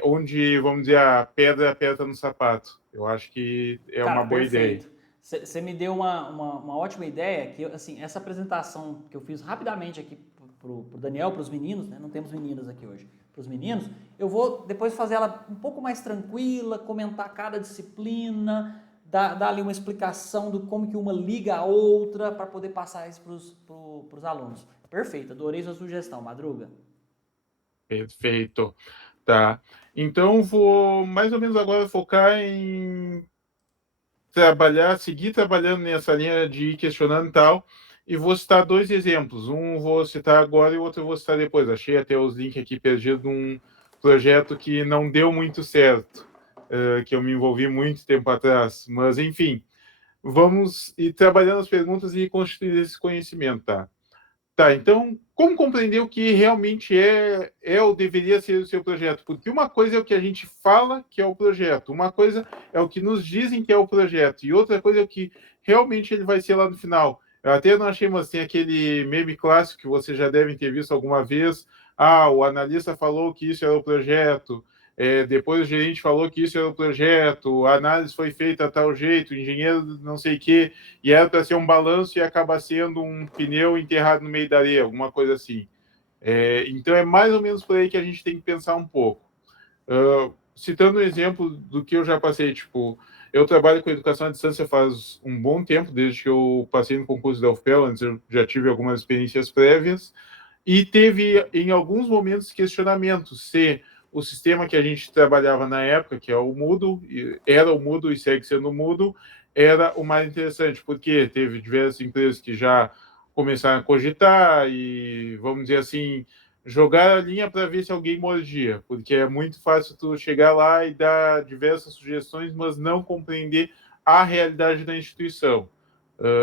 onde, vamos dizer, a pedra aperta no sapato. Eu acho que é Cara, uma boa ideia. perfeito. Você me deu uma ótima ideia, que assim, essa apresentação que eu fiz rapidamente aqui pro Daniel, para os meninos, né? Não temos meninas aqui hoje, para os meninos, eu vou depois fazer ela um pouco mais tranquila, comentar cada disciplina, dar ali uma explicação do como que uma liga a outra, para poder passar isso para os alunos. Perfeito, adorei sua sugestão, Madruga. Perfeito. Tá. Então vou mais ou menos agora focar em seguir trabalhando nessa linha de ir questionando e tal, e vou citar dois exemplos. Um vou citar agora e o outro eu vou citar depois. Achei até os links aqui perdidos de um projeto que não deu muito certo, que eu me envolvi muito tempo atrás. Mas, enfim, vamos ir trabalhando as perguntas e construir esse conhecimento, tá? Tá, então, como compreender o que realmente é ou deveria ser o seu projeto? Porque uma coisa é o que a gente fala que é o projeto, uma coisa é o que nos dizem que é o projeto, e outra coisa é o que realmente ele vai ser lá no final. Eu até não achei, mas tem aquele meme clássico que vocês já devem ter visto alguma vez. Ah, o analista falou que isso era o projeto, depois o gerente falou que isso era o projeto, a análise foi feita a tal jeito, o engenheiro não sei o quê, e era para ser um balanço e acaba sendo um pneu enterrado no meio da areia, alguma coisa assim. Então é mais ou menos por aí que a gente tem que pensar um pouco. Citando um exemplo do que eu já passei, tipo, eu trabalho com educação à distância faz um bom tempo, desde que eu passei no concurso da UFPEL, antes eu já tive algumas experiências prévias, e teve em alguns momentos questionamentos se o sistema que a gente trabalhava na época, que é o Moodle, era o Moodle e segue sendo o Moodle, era o mais interessante, porque teve diversas empresas que já começaram a cogitar e, vamos dizer assim, jogar a linha para ver se alguém mordia, porque é muito fácil tu chegar lá e dar diversas sugestões, mas não compreender a realidade da instituição.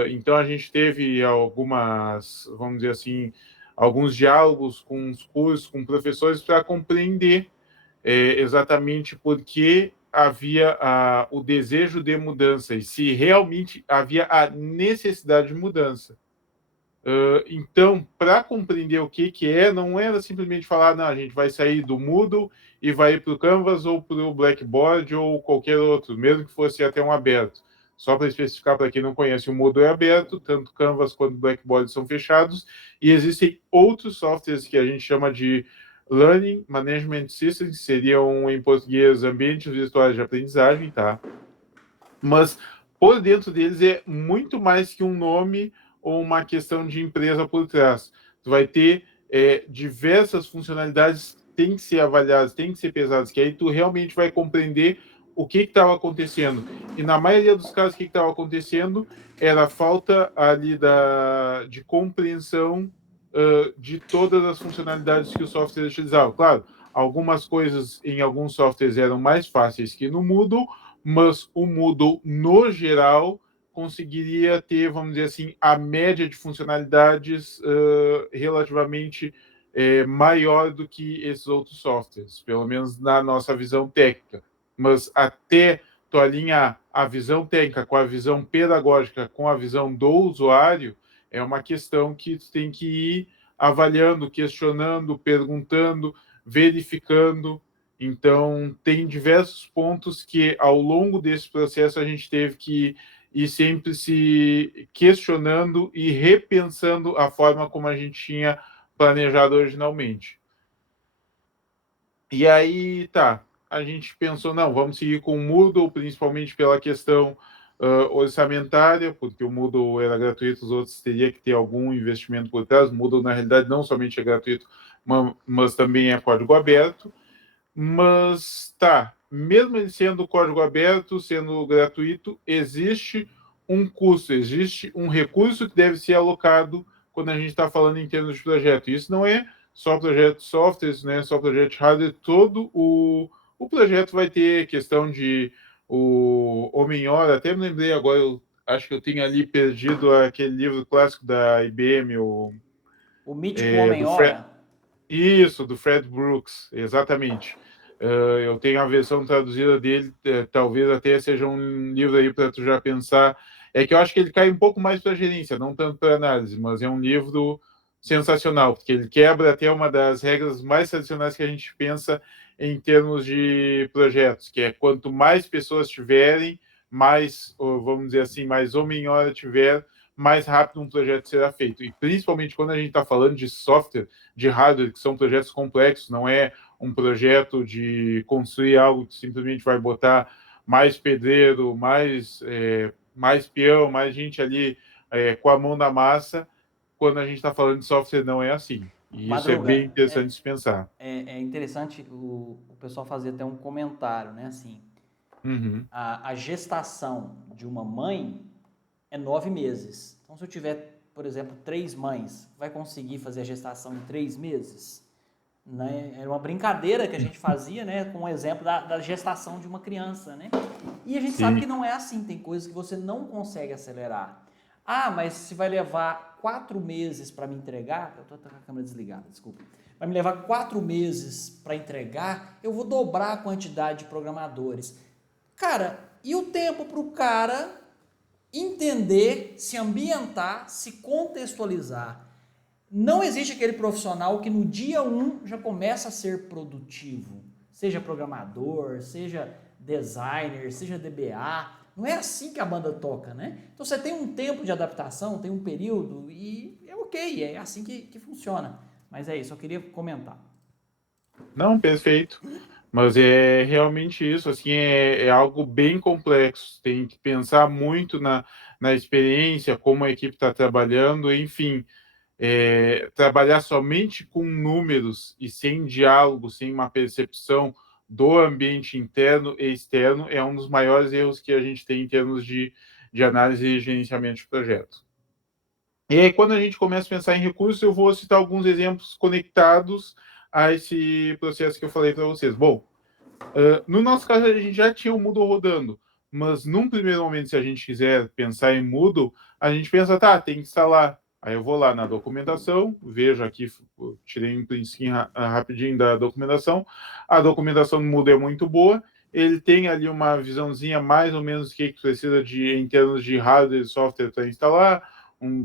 Então a gente teve algumas, vamos dizer assim, alguns diálogos com os cursos, com professores, para compreender exatamente por que havia o desejo de mudança e se realmente havia a necessidade de mudança. Então, para compreender o que é, não era simplesmente falar, não, a gente vai sair do Moodle e vai ir para o Canvas ou para o Blackboard ou qualquer outro, mesmo que fosse até um aberto. Só para especificar para quem não conhece, o Moodle é aberto, tanto Canvas quanto Blackboard são fechados, e existem outros softwares que a gente chama de Learning Management Systems, que seriam, em português, ambientes virtuais de aprendizagem, tá? Mas por dentro deles é muito mais que um nome ou uma questão de empresa por trás. Tu vai ter diversas funcionalidades que têm que ser avaliadas, têm que ser pesadas, que aí tu realmente vai compreender o que estava acontecendo. E na maioria dos casos, o que estava acontecendo era a falta ali de compreensão de todas as funcionalidades que o software utilizava. Claro, algumas coisas em alguns softwares eram mais fáceis que no Moodle, mas o Moodle, no geral, conseguiria ter, vamos dizer assim, a média de funcionalidades relativamente maior do que esses outros softwares, pelo menos na nossa visão técnica. Mas até tu alinhar a visão técnica com a visão pedagógica, com a visão do usuário, é uma questão que tu tem que ir avaliando, questionando, perguntando, verificando. Então, tem diversos pontos que, ao longo desse processo, a gente teve que ir sempre se questionando e repensando a forma como a gente tinha planejado originalmente. E aí, tá, a gente pensou, não, vamos seguir com o Moodle, principalmente pela questão orçamentária, porque o Moodle era gratuito, os outros teria que ter algum investimento por trás. O Moodle, na realidade, não somente é gratuito, mas também é código aberto. Mas, tá, mesmo ele sendo código aberto, sendo gratuito, existe um custo, existe um recurso que deve ser alocado quando a gente está falando em termos de projeto. Isso não é só projeto de software, isso não é só projeto de hardware, todo o projeto vai ter questão de o Homem-Hora, até me lembrei agora, eu acho que eu tinha ali perdido aquele livro clássico da IBM, O mítico do Fred, Homem-Hora. isso, do Fred Brooks, exatamente. Eu tenho a versão traduzida dele, talvez até seja um livro aí para tu já pensar. É que eu acho que ele cai um pouco mais para gerência, não tanto para análise, mas é um livro sensacional, porque ele quebra até uma das regras mais tradicionais que a gente pensa em termos de projetos, que é quanto mais pessoas tiverem, mais, vamos dizer assim, mais homem-hora tiver, mais rápido um projeto será feito. E principalmente quando a gente está falando de software, de hardware, que são projetos complexos, não é um projeto de construir algo que simplesmente vai botar mais pedreiro, mais peão, mais gente ali com a mão na massa. Quando a gente está falando de software, não é assim. E isso é bem Madruga, interessante de se pensar. é interessante o pessoal fazer até um comentário, né? Assim, Uhum. a gestação de uma mãe é 9 meses. Então, se eu tiver, por exemplo, 3 mães, vai conseguir fazer a gestação em 3 meses? Né? Era uma brincadeira que a gente fazia, né, com o exemplo da gestação de uma criança, né? E a gente sabe que não é assim, tem coisas que você não consegue acelerar. Ah, mas se vai levar 4 meses para me entregar, eu estou com a câmera desligada, desculpa. Vai me levar 4 meses para entregar, eu vou dobrar a quantidade de programadores. Cara, e o tempo para o cara entender, se ambientar, se contextualizar? Não existe aquele profissional que no dia 1 já começa a ser produtivo, seja programador, seja designer, seja DBA. Não é assim que a banda toca, né? Então você tem um tempo de adaptação, tem um período e é ok, é assim que funciona. Mas é isso, eu queria comentar. Não, perfeito. Mas é realmente isso, assim, é algo bem complexo. Tem que pensar muito na experiência, como a equipe está trabalhando, enfim. Trabalhar somente com números e sem diálogo, sem uma percepção do ambiente interno e externo é um dos maiores erros que a gente tem em termos de análise e gerenciamento de projeto. E aí, quando a gente começa a pensar em recursos, eu vou citar alguns exemplos conectados a esse processo que eu falei para vocês. Bom, no nosso caso, a gente já tinha o Moodle rodando, mas num primeiro momento, se a gente quiser pensar em Moodle, a gente pensa, tá, tem que instalar. Aí eu vou lá na documentação, vejo aqui, tirei um print rapidinho da documentação. A documentação do Moodle é muito boa, ele tem ali uma visãozinha mais ou menos do que precisa em termos de hardware e software para instalar,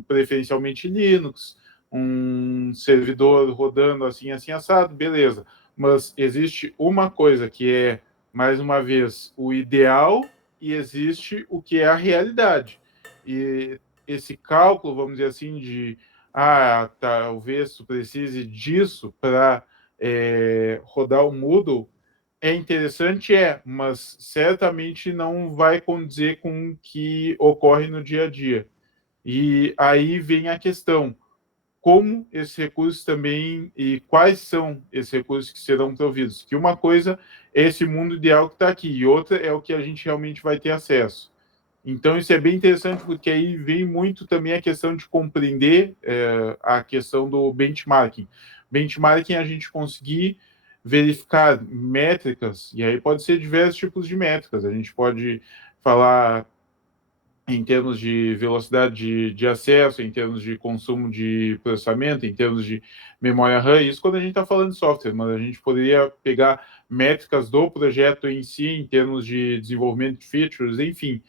preferencialmente Linux, um servidor rodando assim, assim, assado, beleza. Mas existe uma coisa que é, mais uma vez, o ideal e existe o que é a realidade. E esse cálculo, vamos dizer assim, de talvez tu precise disso para rodar o Moodle, é interessante, mas certamente não vai condizer com o que ocorre no dia a dia. E aí vem a questão, como esses recursos também e quais são esses recursos que serão providos. Que uma coisa é esse mundo ideal que está aqui, e outra é o que a gente realmente vai ter acesso. Então, isso é bem interessante, porque aí vem muito também a questão de compreender a questão do benchmarking. Benchmarking é a gente conseguir verificar métricas, e aí pode ser diversos tipos de métricas. A gente pode falar em termos de velocidade de acesso, em termos de consumo de processamento, em termos de memória RAM, isso quando a gente está falando de software, mas a gente poderia pegar métricas do projeto em si, em termos de desenvolvimento de features, enfim,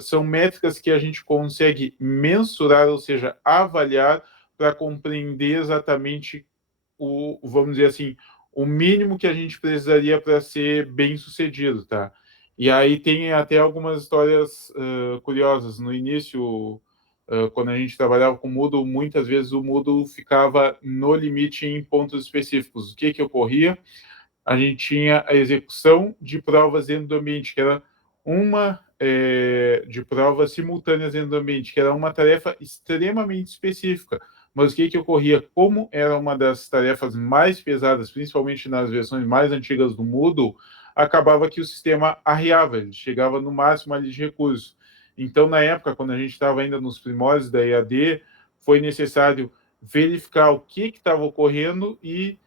são métricas que a gente consegue mensurar, ou seja, avaliar para compreender exatamente vamos dizer assim, o mínimo que a gente precisaria para ser bem sucedido, tá? E aí tem até algumas histórias curiosas. No início, quando a gente trabalhava com o Moodle, muitas vezes o Moodle ficava no limite em pontos específicos. O que ocorria? A gente tinha a execução de provas dentro do ambiente, que era uma de provas simultâneas dentro do ambiente, que era uma tarefa extremamente específica. Mas o que ocorria? Como era uma das tarefas mais pesadas, principalmente nas versões mais antigas do Moodle, acabava que o sistema arriava, ele chegava no máximo ali de recurso. Então, na época, quando a gente estava ainda nos primórdios da EAD, foi necessário verificar o que estava ocorrendo e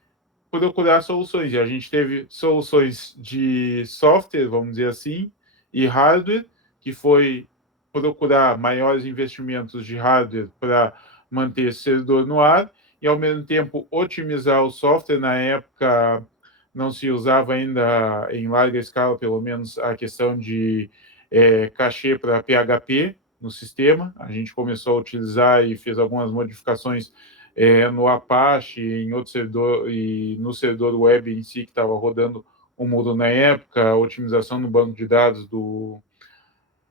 procurar soluções. E a gente teve soluções de software, vamos dizer assim, e hardware, que foi procurar maiores investimentos de hardware para manter esse servidor no ar e, ao mesmo tempo, otimizar o software. Na época, não se usava ainda em larga escala, pelo menos, a questão de cachê para PHP no sistema. A gente começou a utilizar e fez algumas modificações no Apache, em outro servidor e no servidor web em si que estava rodando o Moodle na época. A otimização no banco de dados do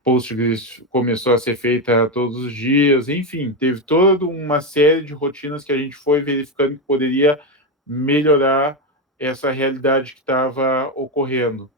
Postgres começou a ser feita todos os dias. Enfim, teve toda uma série de rotinas que a gente foi verificando que poderia melhorar essa realidade que estava ocorrendo.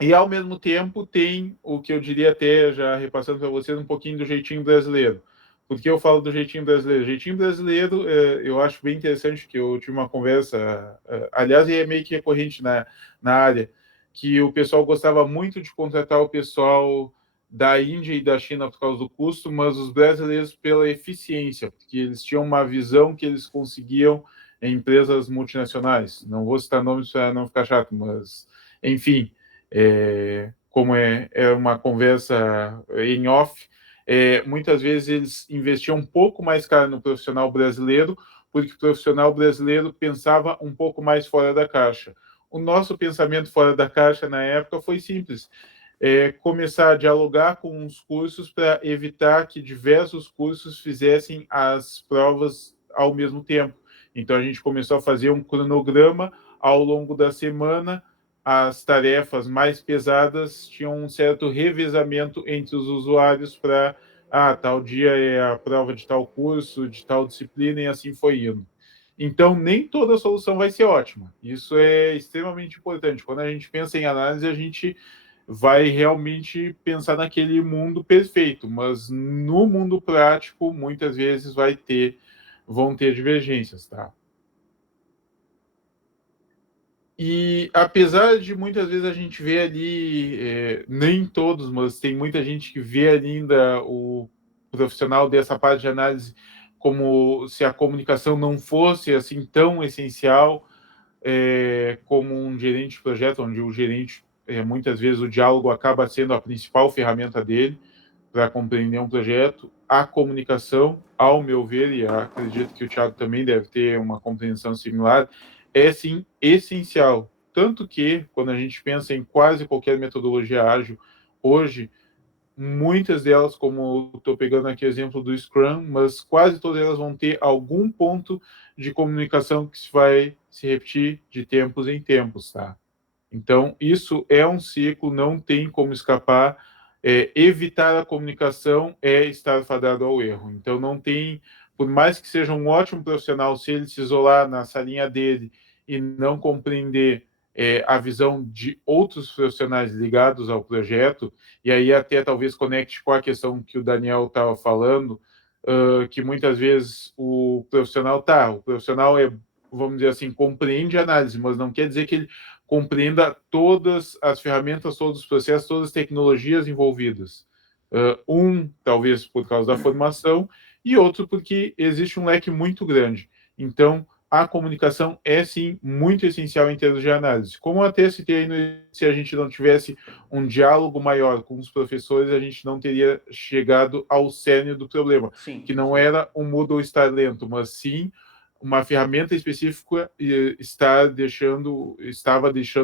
E, ao mesmo tempo, tem o que eu diria até, já repassando para vocês, um pouquinho do jeitinho brasileiro. Por que eu falo do jeitinho brasileiro? O jeitinho brasileiro, eu acho bem interessante, que eu tive uma conversa, aliás, é meio que recorrente na área, que o pessoal gostava muito de contratar o pessoal da Índia e da China por causa do custo, mas os brasileiros pela eficiência, porque eles tinham uma visão que eles conseguiam em empresas multinacionais. Não vou citar nomes para não ficar chato, mas, enfim... como é uma conversa em off, muitas vezes eles investiam um pouco mais caro no profissional brasileiro, porque o profissional brasileiro pensava um pouco mais fora da caixa. O nosso pensamento fora da caixa na época foi simples, começar a dialogar com os cursos para evitar que diversos cursos fizessem as provas ao mesmo tempo. Então a gente começou a fazer um cronograma ao longo da semana. As tarefas mais pesadas tinham um certo revezamento entre os usuários para, tal dia é a prova de tal curso, de tal disciplina, e assim foi indo. Então, nem toda solução vai ser ótima. Isso é extremamente importante. Quando a gente pensa em análise, a gente vai realmente pensar naquele mundo perfeito, mas no mundo prático, muitas vezes vão ter divergências, tá? E apesar de muitas vezes a gente ver ali, nem todos, mas tem muita gente que vê ainda o profissional dessa parte de análise como se a comunicação não fosse assim tão essencial, como um gerente de projeto, onde o gerente, muitas vezes o diálogo acaba sendo a principal ferramenta dele para compreender um projeto. A comunicação, ao meu ver, e acredito que o Thiago também deve ter uma compreensão similar, é sim essencial. Tanto que, quando a gente pensa em quase qualquer metodologia ágil, hoje, muitas delas, como estou pegando aqui o exemplo do Scrum, mas quase todas elas vão ter algum ponto de comunicação que vai se repetir de tempos em tempos, tá? Então, isso é um ciclo, não tem como escapar. Evitar a comunicação é estar fadado ao erro. Então, não tem, por mais que seja um ótimo profissional, se ele se isolar na salinha dele e não compreender a visão de outros profissionais ligados ao projeto, e aí até talvez conecte com a questão que o Daniel estava falando, que muitas vezes o profissional vamos dizer assim, compreende a análise, mas não quer dizer que ele compreenda todas as ferramentas, todos os processos, todas as tecnologias envolvidas. Talvez por causa da formação, e outro porque existe um leque muito grande. Então, a comunicação é, sim, muito essencial em termos de análise. Como eu até citei aí, se a gente não tivesse um diálogo maior com os professores, a gente não teria chegado ao cerne do problema, Sim, que não era o Moodle estar lento, mas sim uma ferramenta específica estava deixando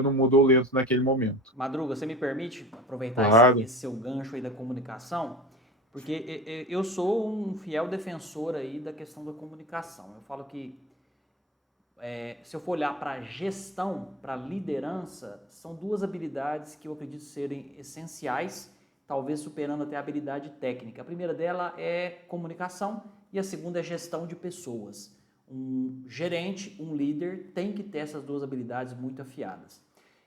o Moodle lento naquele momento. Madruga, você me permite aproveitar Claro. esse seu gancho aí da comunicação? Porque eu sou um fiel defensor aí da questão da comunicação. Eu falo que se eu for olhar para gestão, para liderança, são duas habilidades que eu acredito serem essenciais, talvez superando até a habilidade técnica. A primeira dela é comunicação e a segunda é gestão de pessoas. Um gerente, um líder tem que ter essas duas habilidades muito afiadas.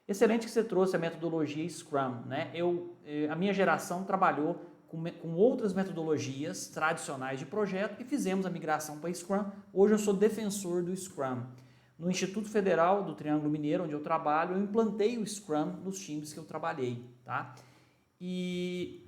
Excelente que você trouxe a metodologia Scrum, né? A minha geração trabalhou com outras metodologias tradicionais de projeto e fizemos a migração para Scrum. Hoje eu sou defensor do Scrum. No Instituto Federal do Triângulo Mineiro, onde eu trabalho, eu implantei o Scrum nos times que eu trabalhei, tá? E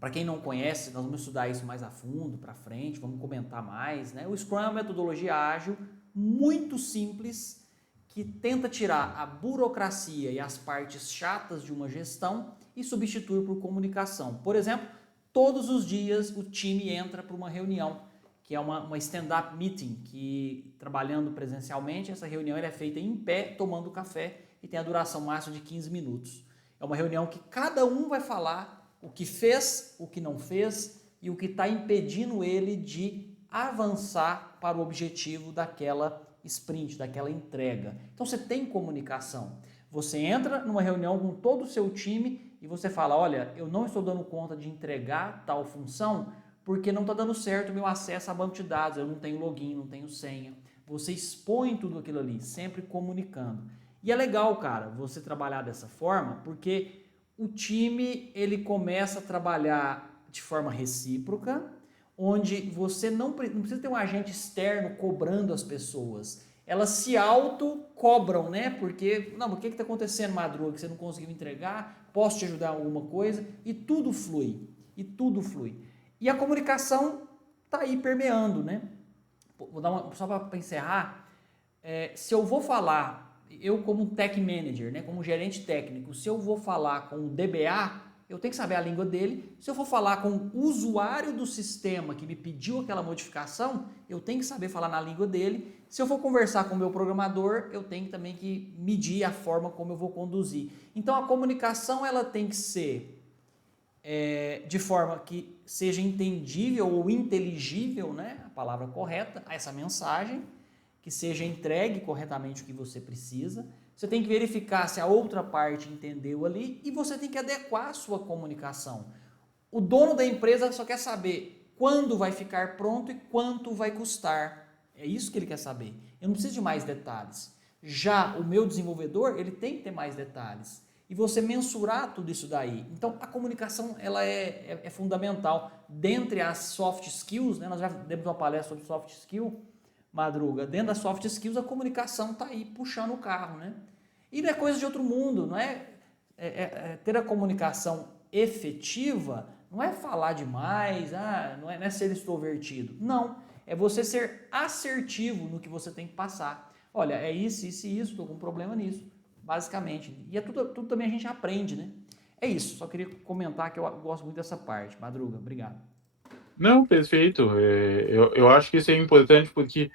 para quem não conhece, nós vamos estudar isso mais a fundo, para frente, vamos comentar mais, né? O Scrum é uma metodologia ágil muito simples que tenta tirar a burocracia e as partes chatas de uma gestão e substitui por comunicação. Por exemplo, todos os dias o time entra para uma reunião, que é uma stand-up meeting, que trabalhando presencialmente, essa reunião é feita em pé, tomando café e tem a duração máxima de 15 minutos. É uma reunião que cada um vai falar o que fez, o que não fez e o que está impedindo ele de avançar para o objetivo daquela sprint, daquela entrega. Então você tem comunicação. Você entra numa reunião com todo o seu time e você fala, olha, eu não estou dando conta de entregar tal função porque não está dando certo o meu acesso a banco de dados, eu não tenho login, não tenho senha. Você expõe tudo aquilo ali, sempre comunicando. E é legal, cara, você trabalhar dessa forma, porque o time ele começa a trabalhar de forma recíproca, onde você não precisa ter um agente externo cobrando as pessoas. Elas se auto-cobram, né? Porque, não, o que está acontecendo, Madruga, que você não conseguiu entregar? Posso te ajudar em alguma coisa? E tudo flui. E a comunicação está aí permeando, né? Vou dar só para encerrar, se eu vou falar, eu como tech manager, né, como gerente técnico, se eu vou falar com o DBA, eu tenho que saber a língua dele. Se eu for falar com o usuário do sistema que me pediu aquela modificação, eu tenho que saber falar na língua dele. Se eu for conversar com o meu programador, eu tenho também que medir a forma como eu vou conduzir. Então a comunicação ela tem que ser de forma que seja entendível ou inteligível, né, a palavra correta, a essa mensagem, que seja entregue corretamente o que você precisa. Você tem que verificar se a outra parte entendeu ali e você tem que adequar a sua comunicação. O dono da empresa só quer saber quando vai ficar pronto e quanto vai custar. É isso que ele quer saber. Eu não preciso de mais detalhes. Já o meu desenvolvedor, ele tem que ter mais detalhes. E você mensurar tudo isso daí. Então, a comunicação ela é fundamental. Dentre as soft skills, né, nós já demos uma palestra sobre soft skill, Madruga, dentro das soft skills, a comunicação está aí puxando o carro, né? E não é coisa de outro mundo, não é, ter a comunicação efetiva, não é falar demais, não é ser extrovertido. Não, é você ser assertivo no que você tem que passar. Olha, é isso, estou com um problema nisso, basicamente. E tudo também a gente aprende, né? É isso, só queria comentar que eu gosto muito dessa parte. Madruga, obrigado. Não, perfeito. Eu acho que isso é importante porque,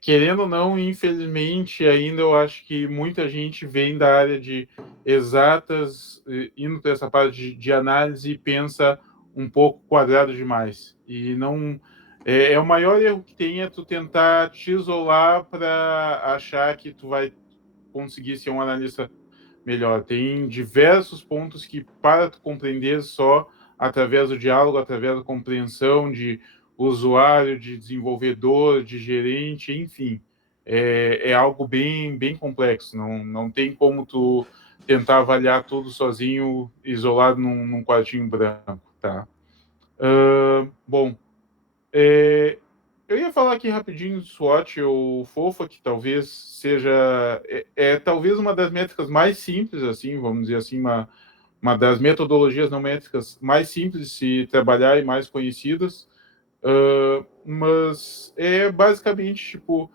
querendo ou não, infelizmente, ainda eu acho que muita gente vem da área de exatas, indo para essa parte de análise e pensa um pouco quadrado demais. E não. O maior erro que tem é tu tentar te isolar para achar que tu vai conseguir ser um analista melhor. Tem diversos pontos que, para tu compreender só através do diálogo, através da compreensão de usuário, de desenvolvedor, de gerente, enfim, é algo bem, bem complexo. Não tem como tu tentar avaliar tudo sozinho, isolado num quartinho branco, tá? Bom, eu ia falar aqui rapidinho do SWOT ou FOFA, que talvez seja talvez uma das métricas mais simples, assim, vamos dizer assim, uma das metodologias não métricas mais simples de se trabalhar e mais conhecidas, mas é basicamente, tipo,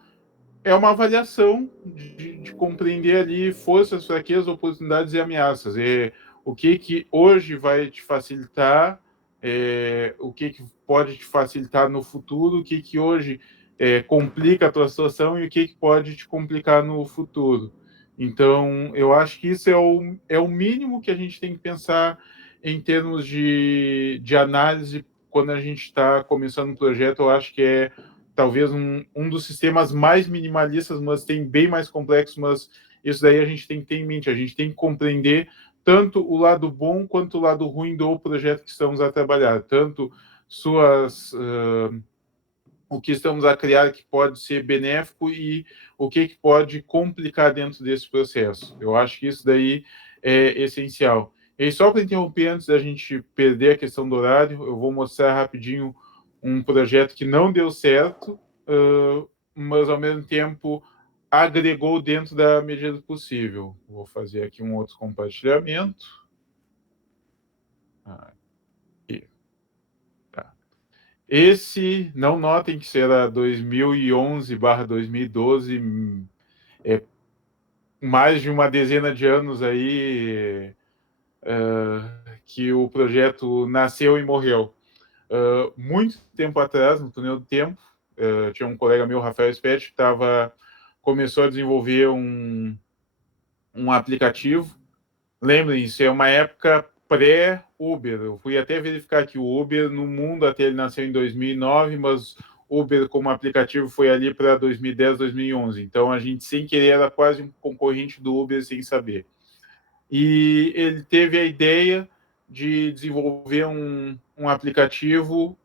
é uma avaliação de compreender ali forças, fraquezas, oportunidades e ameaças. O que hoje vai te facilitar, o que pode te facilitar no futuro, o que hoje complica a tua situação e o que pode te complicar no futuro. Então, eu acho que isso é o mínimo que a gente tem que pensar em termos de análise quando a gente está começando um projeto. Eu acho que talvez um dos sistemas mais minimalistas, mas tem bem mais complexo, mas isso daí a gente tem que ter em mente, a gente tem que compreender tanto o lado bom quanto o lado ruim do projeto que estamos a trabalhar, tanto o que estamos a criar que pode ser benéfico e o que pode complicar dentro desse processo. Eu acho que isso daí é essencial. E só para interromper, antes da gente perder a questão do horário, eu vou mostrar rapidinho um projeto que não deu certo, mas ao mesmo tempo agregou dentro da medida do possível. Vou fazer aqui um outro compartilhamento. Aqui. Tá. Esse, não notem que será 2011/2012, é mais de uma dezena de anos aí que o projeto nasceu e morreu. Muito tempo atrás, no túnel do tempo, tinha um colega meu, Rafael Spetti, que começou a desenvolver um aplicativo. Lembrem, isso é uma época pré-Uber. Eu fui até verificar que o Uber, no mundo, até ele nasceu em 2009, mas Uber como aplicativo foi ali para 2010, 2011. Então, a gente, sem querer, era quase um concorrente do Uber, sem saber. E ele teve a ideia de desenvolver um aplicativo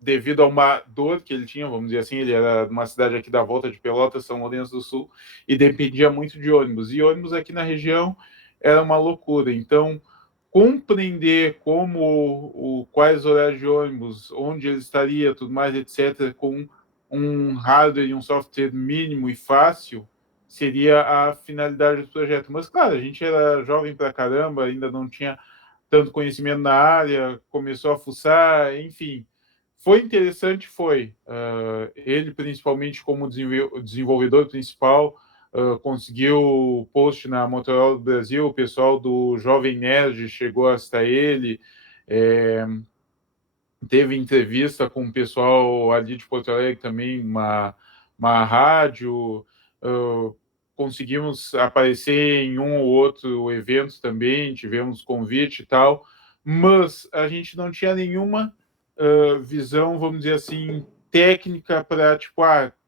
devido a uma dor que ele tinha, vamos dizer assim. Ele era de uma cidade aqui da volta de Pelotas, São Lourenço do Sul, e dependia muito de ônibus. E ônibus aqui na região era uma loucura. Então, compreender quais horários de ônibus, onde ele estaria, tudo mais, etc., com um hardware e um software mínimo e fácil, seria a finalidade do projeto. Mas, claro, a gente era jovem pra caramba, ainda não tinha tanto conhecimento na área, começou a fuçar, enfim. Foi interessante, foi. Ele, principalmente como desenvolvedor principal, conseguiu post na Motorola do Brasil, o pessoal do Jovem Nerd chegou a citar ele, teve entrevista com o pessoal ali de Porto Alegre também, uma rádio, conseguimos aparecer em um ou outro evento também, tivemos convite e tal, mas a gente não tinha nenhuma visão, vamos dizer assim, técnica para, tipo,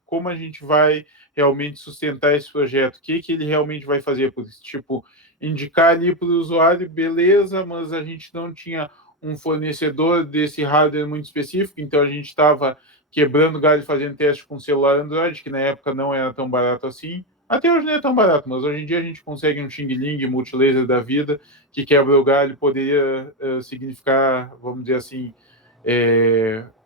como a gente vai realmente sustentar esse projeto, o que ele realmente vai fazer, porque, tipo, indicar ali para o usuário, beleza, mas a gente não tinha um fornecedor desse hardware muito específico, então a gente estava quebrando galho fazendo teste com celular Android, que na época não era tão barato assim. Até hoje não é tão barato, mas hoje em dia a gente consegue um Xing Ling multilaser da vida que quebra o galho, poderia significar, vamos dizer assim,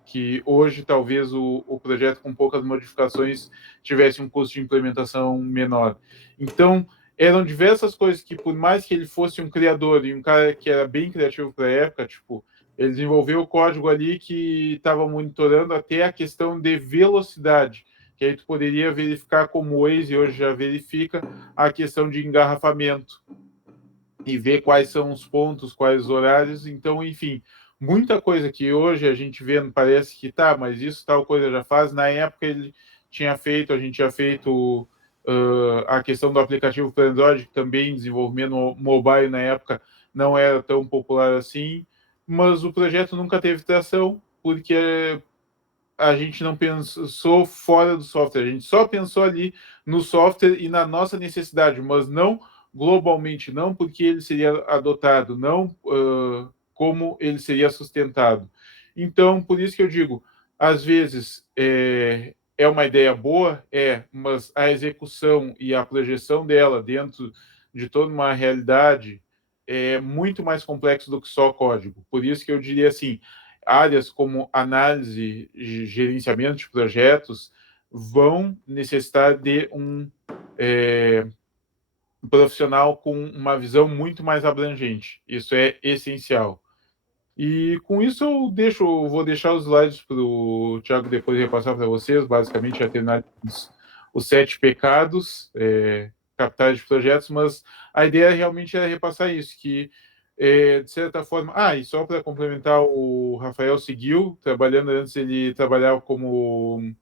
que hoje talvez o projeto com poucas modificações tivesse um custo de implementação menor. Então, eram diversas coisas que, por mais que ele fosse um criador e um cara que era bem criativo para a época, tipo, ele desenvolveu o código ali que estava monitorando até a questão de velocidade, que aí tu poderia verificar como o Waze hoje já verifica a questão de engarrafamento e ver quais são os pontos, quais os horários. Então, enfim, muita coisa que hoje a gente vê, parece que tá, mas isso tal coisa já faz. Na época ele tinha feito, a gente tinha feito a questão do aplicativo para Android, que também desenvolvimento mobile na época não era tão popular assim, mas o projeto nunca teve tração, porque a gente não pensou fora do software, a gente só pensou ali no software e na nossa necessidade, mas não globalmente, não porque ele seria adotado, não como ele seria sustentado. Então, por isso que eu digo, às vezes é uma ideia boa, mas a execução e a projeção dela dentro de toda uma realidade é muito mais complexo do que só código. Por isso que eu diria assim, áreas como análise e gerenciamento de projetos vão necessitar de um profissional com uma visão muito mais abrangente. Isso é essencial. E com isso eu vou deixar os slides para o Thiago depois repassar para vocês, basicamente já terminar os 7 pecados capitais de projetos, mas a ideia realmente é repassar isso, que de certa forma... e só para complementar, o Rafael seguiu trabalhando, antes ele trabalhava como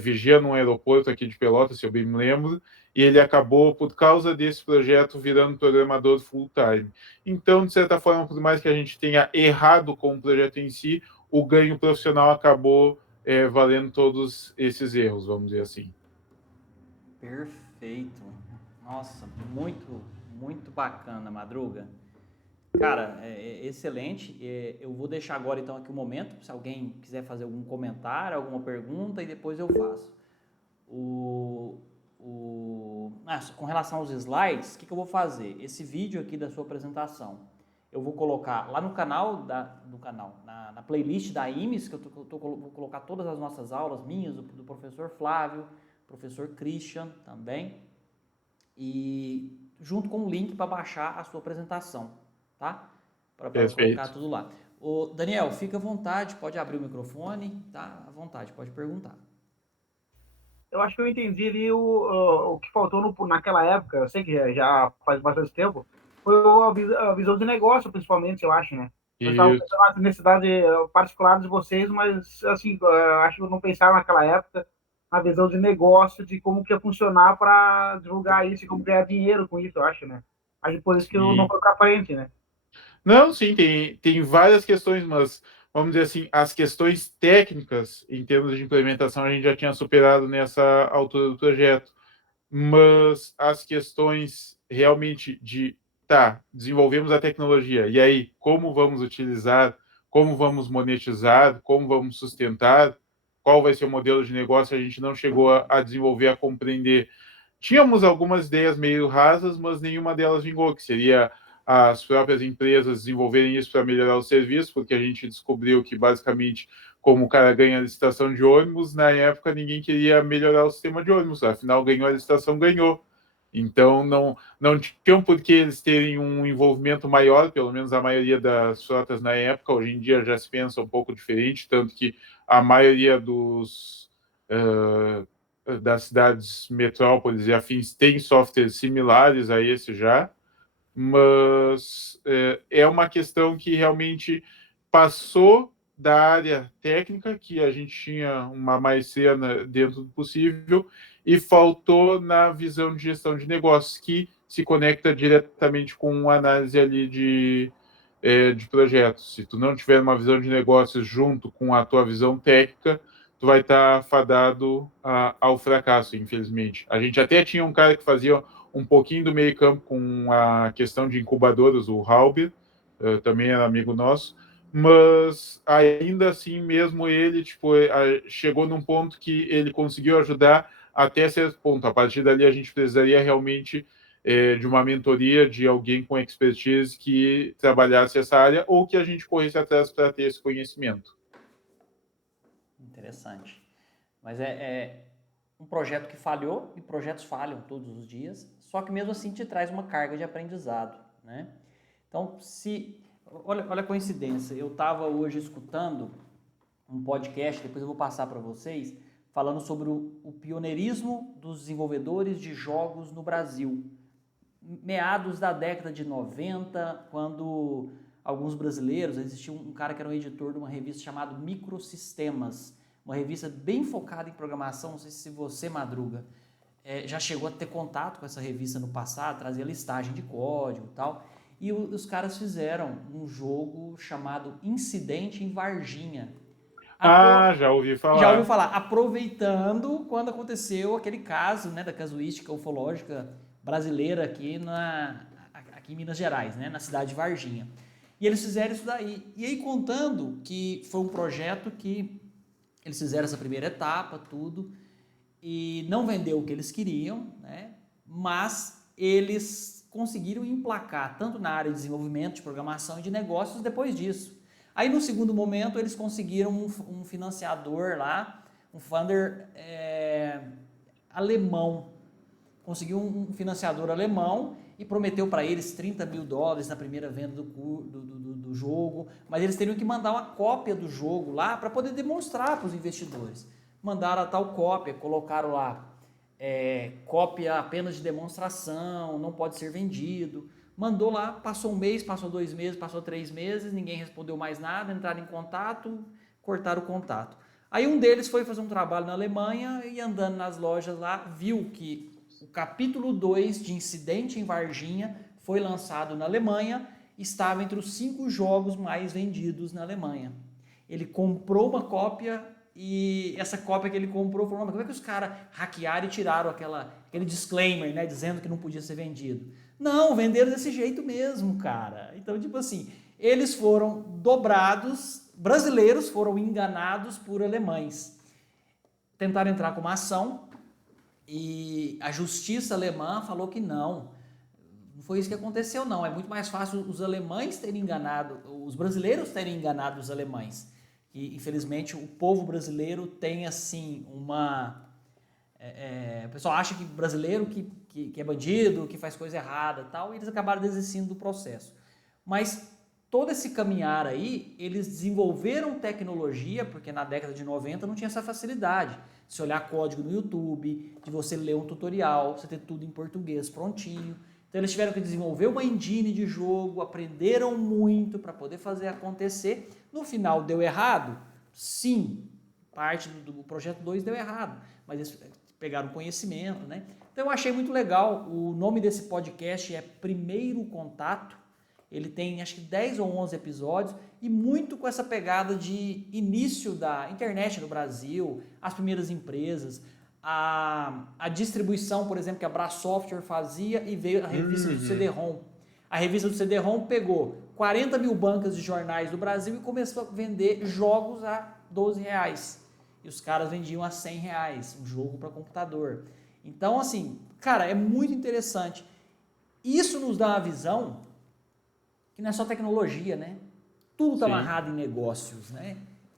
vigia num aeroporto aqui de Pelotas, se eu bem me lembro, e ele acabou, por causa desse projeto, virando programador full-time. Então, de certa forma, por mais que a gente tenha errado com o projeto em si, o ganho profissional acabou valendo todos esses erros, vamos dizer assim. Perfeito. Nossa, muito, muito bacana, Madruga. Cara, excelente. Eu vou deixar agora então aqui um momento, se alguém quiser fazer algum comentário, alguma pergunta, e depois eu faço. Com relação aos slides, o que eu vou fazer? Esse vídeo aqui da sua apresentação, eu vou colocar lá no canal, na playlist da IMES, que vou colocar todas as nossas aulas minhas, do professor Flávio, professor Christian também, e junto com o link para baixar a sua apresentação, tá? Para colocar tudo lá. Ô, Daniel, fica à vontade, pode abrir o microfone, tá? À vontade, pode perguntar. Eu acho que eu entendi ali o que faltou naquela época, eu sei que já faz bastante tempo, foi a visão de negócio, principalmente, eu acho, né? Eu estava pensando na necessidade particular de vocês, mas, assim, acho que não pensaram naquela época na visão de negócio, de como que ia funcionar para divulgar isso e como ganhar dinheiro com isso, eu acho, né? Acho que por isso que eu não foi para frente, né? Não, sim, tem várias questões, mas vamos dizer assim, as questões técnicas em termos de implementação a gente já tinha superado nessa altura do projeto, mas as questões realmente de, desenvolvemos a tecnologia, e aí, como vamos utilizar, como vamos monetizar, como vamos sustentar, qual vai ser o modelo de negócio, a gente não chegou a desenvolver, a compreender. Tínhamos algumas ideias meio rasas, mas nenhuma delas vingou, que seria as próprias empresas desenvolverem isso para melhorar o serviço, porque a gente descobriu que, basicamente, como o cara ganha a licitação de ônibus, na época ninguém queria melhorar o sistema de ônibus, afinal, ganhou a licitação, ganhou. Então, não tinham por que eles terem um envolvimento maior, pelo menos a maioria das frotas na época. Hoje em dia já se pensa um pouco diferente, tanto que a maioria das cidades metrópoles e afins tem softwares similares a esse já, mas é uma questão que realmente passou da área técnica, que a gente tinha uma maestria dentro do possível, e faltou na visão de gestão de negócios, que se conecta diretamente com a análise ali de projetos. Se tu não tiver uma visão de negócios junto com a tua visão técnica, tu vai estar fadado ao fracasso, infelizmente. A gente até tinha um cara que fazia um pouquinho do meio campo com a questão de incubadoras, o Halber, também era amigo nosso, mas ainda assim, mesmo ele chegou num ponto que ele conseguiu ajudar até certo ponto. A partir dali, a gente precisaria realmente de uma mentoria de alguém com expertise que trabalhasse essa área ou que a gente corresse atrás para ter esse conhecimento. Interessante. Mas é um projeto que falhou, e projetos falham todos os dias, só que mesmo assim te traz uma carga de aprendizado, né? Então, olha a coincidência, eu estava hoje escutando um podcast, depois eu vou passar para vocês, falando sobre o pioneirismo dos desenvolvedores de jogos no Brasil. Meados da década de 90, quando alguns brasileiros, existia um cara que era um editor de uma revista chamada Microsistemas, uma revista bem focada em programação, não sei se você, Madruga, já chegou a ter contato com essa revista no passado, trazia listagem de código e tal, e os caras fizeram um jogo chamado Incidente em Varginha. Já ouvi falar. Já ouviu falar, aproveitando quando aconteceu aquele caso, né, da casuística ufológica brasileira aqui em Minas Gerais, né, na cidade de Varginha. E eles fizeram isso daí. E aí contando que foi um projeto que eles fizeram essa primeira etapa, tudo, e não vendeu o que eles queriam, né, mas eles conseguiram emplacar tanto na área de desenvolvimento, de programação e de negócios depois disso. Aí no segundo momento eles conseguiram um financiador lá, um funder alemão, conseguiu um financiador alemão e prometeu para eles $30 mil na primeira venda do jogo, mas eles teriam que mandar uma cópia do jogo lá para poder demonstrar para os investidores. Mandaram a tal cópia, colocaram lá cópia apenas de demonstração, não pode ser vendido. Mandou lá, passou um mês, passou 2 meses, passou 3 meses, ninguém respondeu mais nada, entraram em contato, cortaram o contato. Aí um deles foi fazer um trabalho na Alemanha e andando nas lojas lá, viu que o capítulo 2 de Incidente em Varginha foi lançado na Alemanha, estava entre os 5 jogos mais vendidos na Alemanha. Ele comprou uma cópia e essa cópia que ele comprou, falou, mas como é que os caras hackearam e tiraram aquele disclaimer, né, dizendo que não podia ser vendido? Não, venderam desse jeito mesmo, cara. Então, tipo assim, eles foram dobrados, brasileiros foram enganados por alemães. Tentaram entrar com uma ação e a justiça alemã falou que não foi isso que aconteceu, não. É muito mais fácil os alemães terem enganado, os brasileiros terem enganado os alemães. E, infelizmente, o povo brasileiro tem, assim, uma O pessoal acha que brasileiro que é bandido, que faz coisa errada e tal, e eles acabaram desistindo do processo. Mas todo esse caminhar aí, eles desenvolveram tecnologia, porque na década de 90 não tinha essa facilidade. Se olhar código no YouTube, de você ler um tutorial, você ter tudo em português prontinho. Então eles tiveram que desenvolver uma engine de jogo, aprenderam muito para poder fazer acontecer. No final deu errado? Sim, parte do projeto 2 deu errado, mas eles pegaram conhecimento, né? Então eu achei muito legal, o nome desse podcast é Primeiro Contato, ele tem acho que 10 ou 11 episódios e muito com essa pegada de início da internet no Brasil, as primeiras empresas, a distribuição, por exemplo, que a Bra Software fazia e veio a revista do CD-ROM. A revista do CD-ROM pegou 40 mil bancas de jornais do Brasil e começou a vender jogos a R$12. E os caras vendiam a R$100 um jogo para computador. Então, assim, cara, é muito interessante. Isso nos dá uma visão que não é só tecnologia, né? Tudo está amarrado em negócios, né?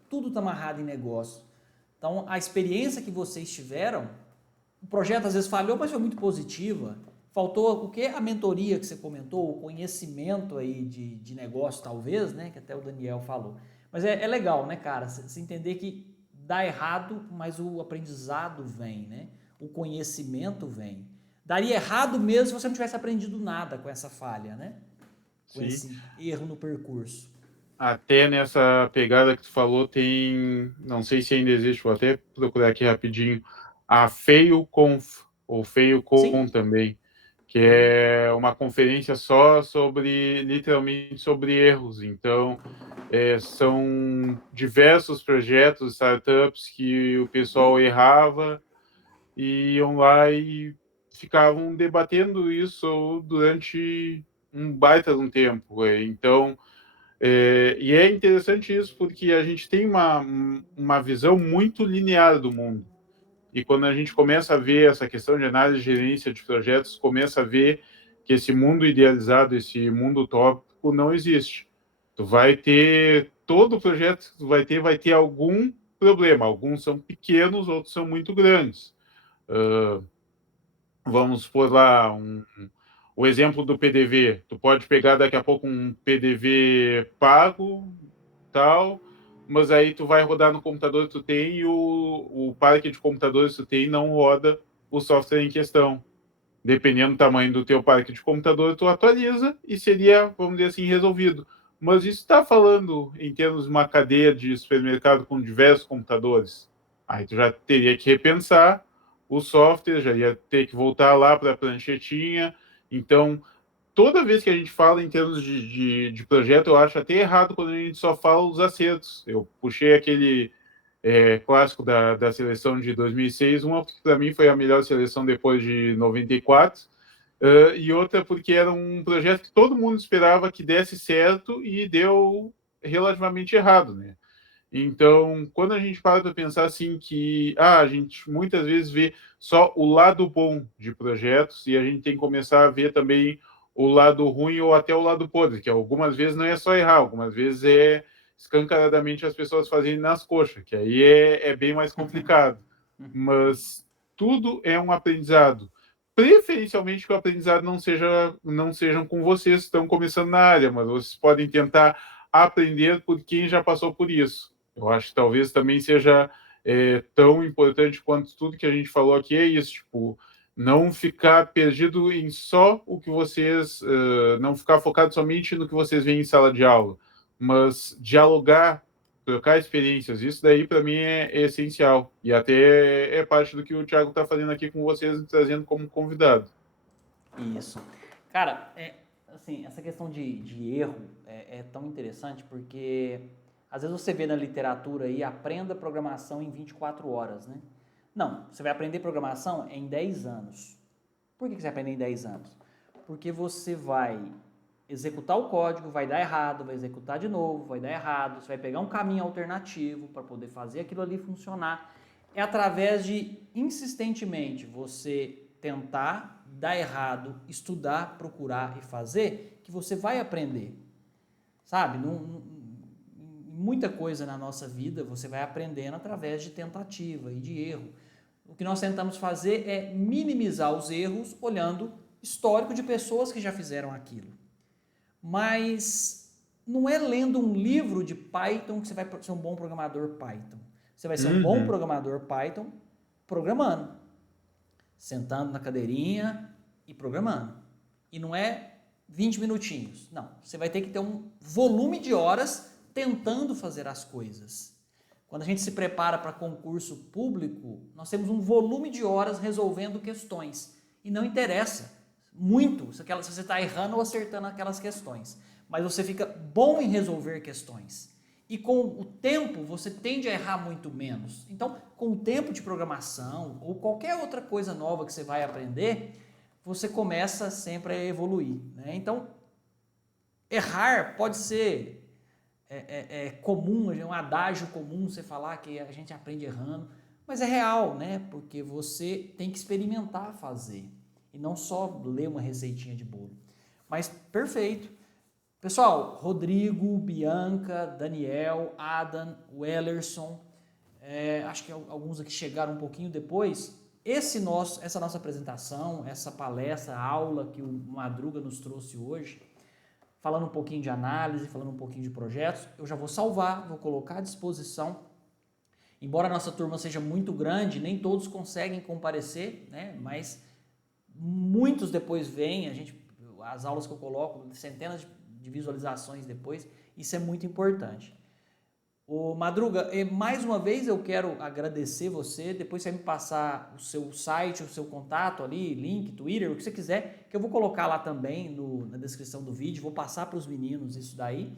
Tudo está amarrado em negócio. Então, a experiência que vocês tiveram, o projeto às vezes falhou, mas foi muito positiva. Faltou o quê? A mentoria que você comentou, o conhecimento aí de negócio, talvez, né? Que até o Daniel falou. Mas é legal, né, cara? Você entender que dá errado, mas o aprendizado vem, né? O conhecimento vem. Daria errado mesmo se você não tivesse aprendido nada com essa falha, né? Com esse erro no percurso. Até nessa pegada que tu falou, tem, não sei se ainda existe, vou até procurar aqui rapidinho, a FeioConf, ou FeioCon também, que é uma conferência só sobre, literalmente, sobre erros. Então, são diversos projetos, startups que o pessoal errava e iam lá e ficavam debatendo isso durante um baita de um tempo. Então, e é interessante isso porque a gente tem uma visão muito linear do mundo. E quando a gente começa a ver essa questão de análise e gerência de projetos, começa a ver que esse mundo idealizado, esse mundo utópico não existe. Tu vai ter, todo projeto que tu vai ter algum problema. Alguns são pequenos, outros são muito grandes. Vamos por lá o exemplo do PDV. Tu pode pegar daqui a pouco um PDV pago, tal, mas aí tu vai rodar no computador que tu tem e o parque de computadores que tu tem não roda o software em questão. Dependendo do tamanho do teu parque de computador, tu atualiza e seria, vamos dizer assim, resolvido. Mas isso está falando em termos de uma cadeia de supermercado com diversos computadores. Aí tu já teria que repensar o software, já ia ter que voltar lá para a pranchetinha. Então, toda vez que a gente fala em termos de projeto, eu acho até errado quando a gente só fala os acertos. Eu puxei aquele clássico da seleção de 2006, uma porque para mim foi a melhor seleção depois de 94, e outra porque era um projeto que todo mundo esperava que desse certo e deu relativamente errado, né? Então, quando a gente para pensar assim que a gente muitas vezes vê só o lado bom de projetos e a gente tem que começar a ver também o lado ruim ou até o lado podre, que algumas vezes não é só errar, algumas vezes é escancaradamente as pessoas fazerem nas coxas, que aí é bem mais complicado. Mas tudo é um aprendizado. Preferencialmente que o aprendizado não sejam com vocês que estão começando na área, mas vocês podem tentar aprender por quem já passou por isso. Eu acho que talvez também seja tão importante quanto tudo que a gente falou aqui, é isso, tipo, não ficar perdido em só o que vocês, não ficar focado somente no que vocês veem em sala de aula, mas dialogar, trocar experiências, isso daí para mim é essencial, e até é parte do que o Thiago está fazendo aqui com vocês, trazendo como convidado. Isso. Cara, assim, essa questão de erro é tão interessante porque às vezes você vê na literatura aí, aprenda programação em 24 horas, né? Não, você vai aprender programação em 10 anos. Por que você vai aprender em 10 anos? Porque você vai executar o código, vai dar errado, vai executar de novo, vai dar errado, você vai pegar um caminho alternativo para poder fazer aquilo ali funcionar. É através de, insistentemente, você tentar, dar errado, estudar, procurar e fazer, que você vai aprender. Sabe? Muita coisa na nossa vida você vai aprendendo através de tentativa e de erro. o que nós tentamos fazer é minimizar os erros olhando histórico de pessoas que já fizeram aquilo. Mas não é lendo um livro de Python que você vai ser um bom programador Python. Você vai ser um bom programador Python programando, sentando na cadeirinha e programando. E não é 20 minutinhos. Não, você vai ter que ter um volume de horas tentando fazer as coisas. Quando a gente se prepara para concurso público, nós temos um volume de horas resolvendo questões. E não interessa muito se você está errando ou acertando aquelas questões. Mas você fica bom em resolver questões. E com o tempo, você tende a errar muito menos. Então, com o tempo de programação ou qualquer outra coisa nova que você vai aprender, você começa sempre a evoluir, né? Então, errar pode ser comum, é um adágio comum você falar que a gente aprende errando, mas é real, né? Porque você tem que experimentar fazer e não só ler uma receitinha de bolo. Mas perfeito. Pessoal, Rodrigo, Bianca, Daniel, Adam, Wellerson, acho que alguns aqui chegaram um pouquinho depois. Essa nossa apresentação, essa palestra, aula que o Madruga nos trouxe hoje, falando um pouquinho de análise, falando um pouquinho de projetos, eu já vou salvar, vou colocar à disposição. Embora a nossa turma seja muito grande, nem todos conseguem comparecer, né? Mas muitos depois vêm, as aulas que eu coloco, centenas de visualizações depois, isso é muito importante. Ô Madruga, mais uma vez eu quero agradecer você, depois você vai me passar o seu site, o seu contato ali, link, Twitter, o que você quiser, que eu vou colocar lá também na descrição do vídeo, vou passar para os meninos isso daí,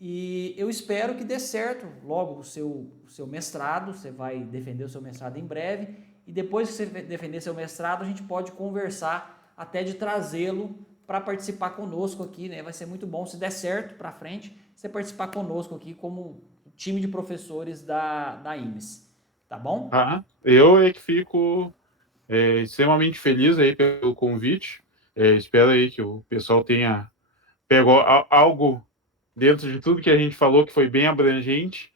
e eu espero que dê certo logo o seu mestrado, você vai defender o seu mestrado em breve, e depois que você defender seu mestrado, a gente pode conversar até de trazê-lo para participar conosco aqui, né? Vai ser muito bom, se der certo para frente, você participar conosco aqui como time de professores da IMES, tá bom? Eu que fico extremamente feliz aí pelo convite. Espero aí que o pessoal tenha pegado algo dentro de tudo que a gente falou, que foi bem abrangente.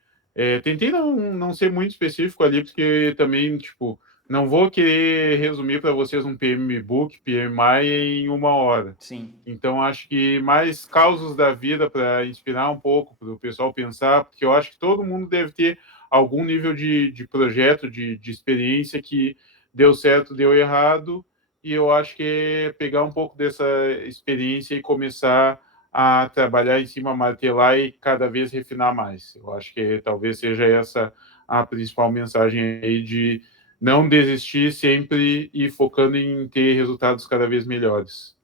Tentei não ser muito específico ali, porque também, tipo, não vou querer resumir para vocês um PMBOK, PMI em 1 hora. Sim. Então, acho que mais causos da vida para inspirar um pouco, para o pessoal pensar, porque eu acho que todo mundo deve ter algum nível de projeto, de experiência que deu certo, deu errado, e eu acho que é pegar um pouco dessa experiência e começar a trabalhar em cima, martelar e cada vez refinar mais. Eu acho que talvez seja essa a principal mensagem aí de não desistir sempre e focando em ter resultados cada vez melhores.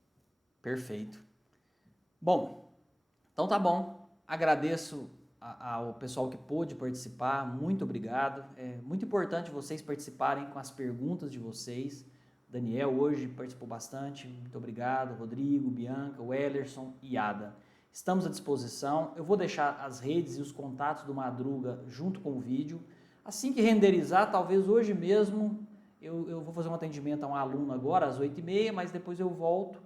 Perfeito. Bom, então tá bom. Agradeço ao pessoal que pôde participar, muito obrigado. É muito importante vocês participarem com as perguntas de vocês. Daniel hoje participou bastante, muito obrigado. Rodrigo, Bianca, Wellerson e Ada. Estamos à disposição. Eu vou deixar as redes e os contatos do Madruga junto com o vídeo. Assim que renderizar, talvez hoje mesmo, eu vou fazer um atendimento a um aluno agora, às 8h30, mas depois eu volto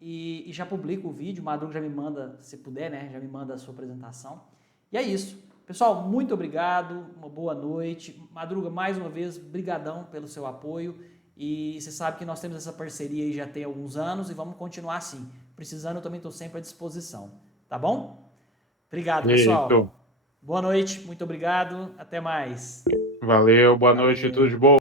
e já publico o vídeo. O Madruga já me manda, se puder, né? Já me manda a sua apresentação. E é isso. Pessoal, muito obrigado, uma boa noite. Madruga, mais uma vez, brigadão pelo seu apoio. E você sabe que nós temos essa parceria aí já tem alguns anos e vamos continuar assim. Precisando, eu também estou sempre à disposição. Tá bom? Obrigado, pessoal. Boa noite, muito obrigado. Até mais. Valeu, boa noite, tudo de bom.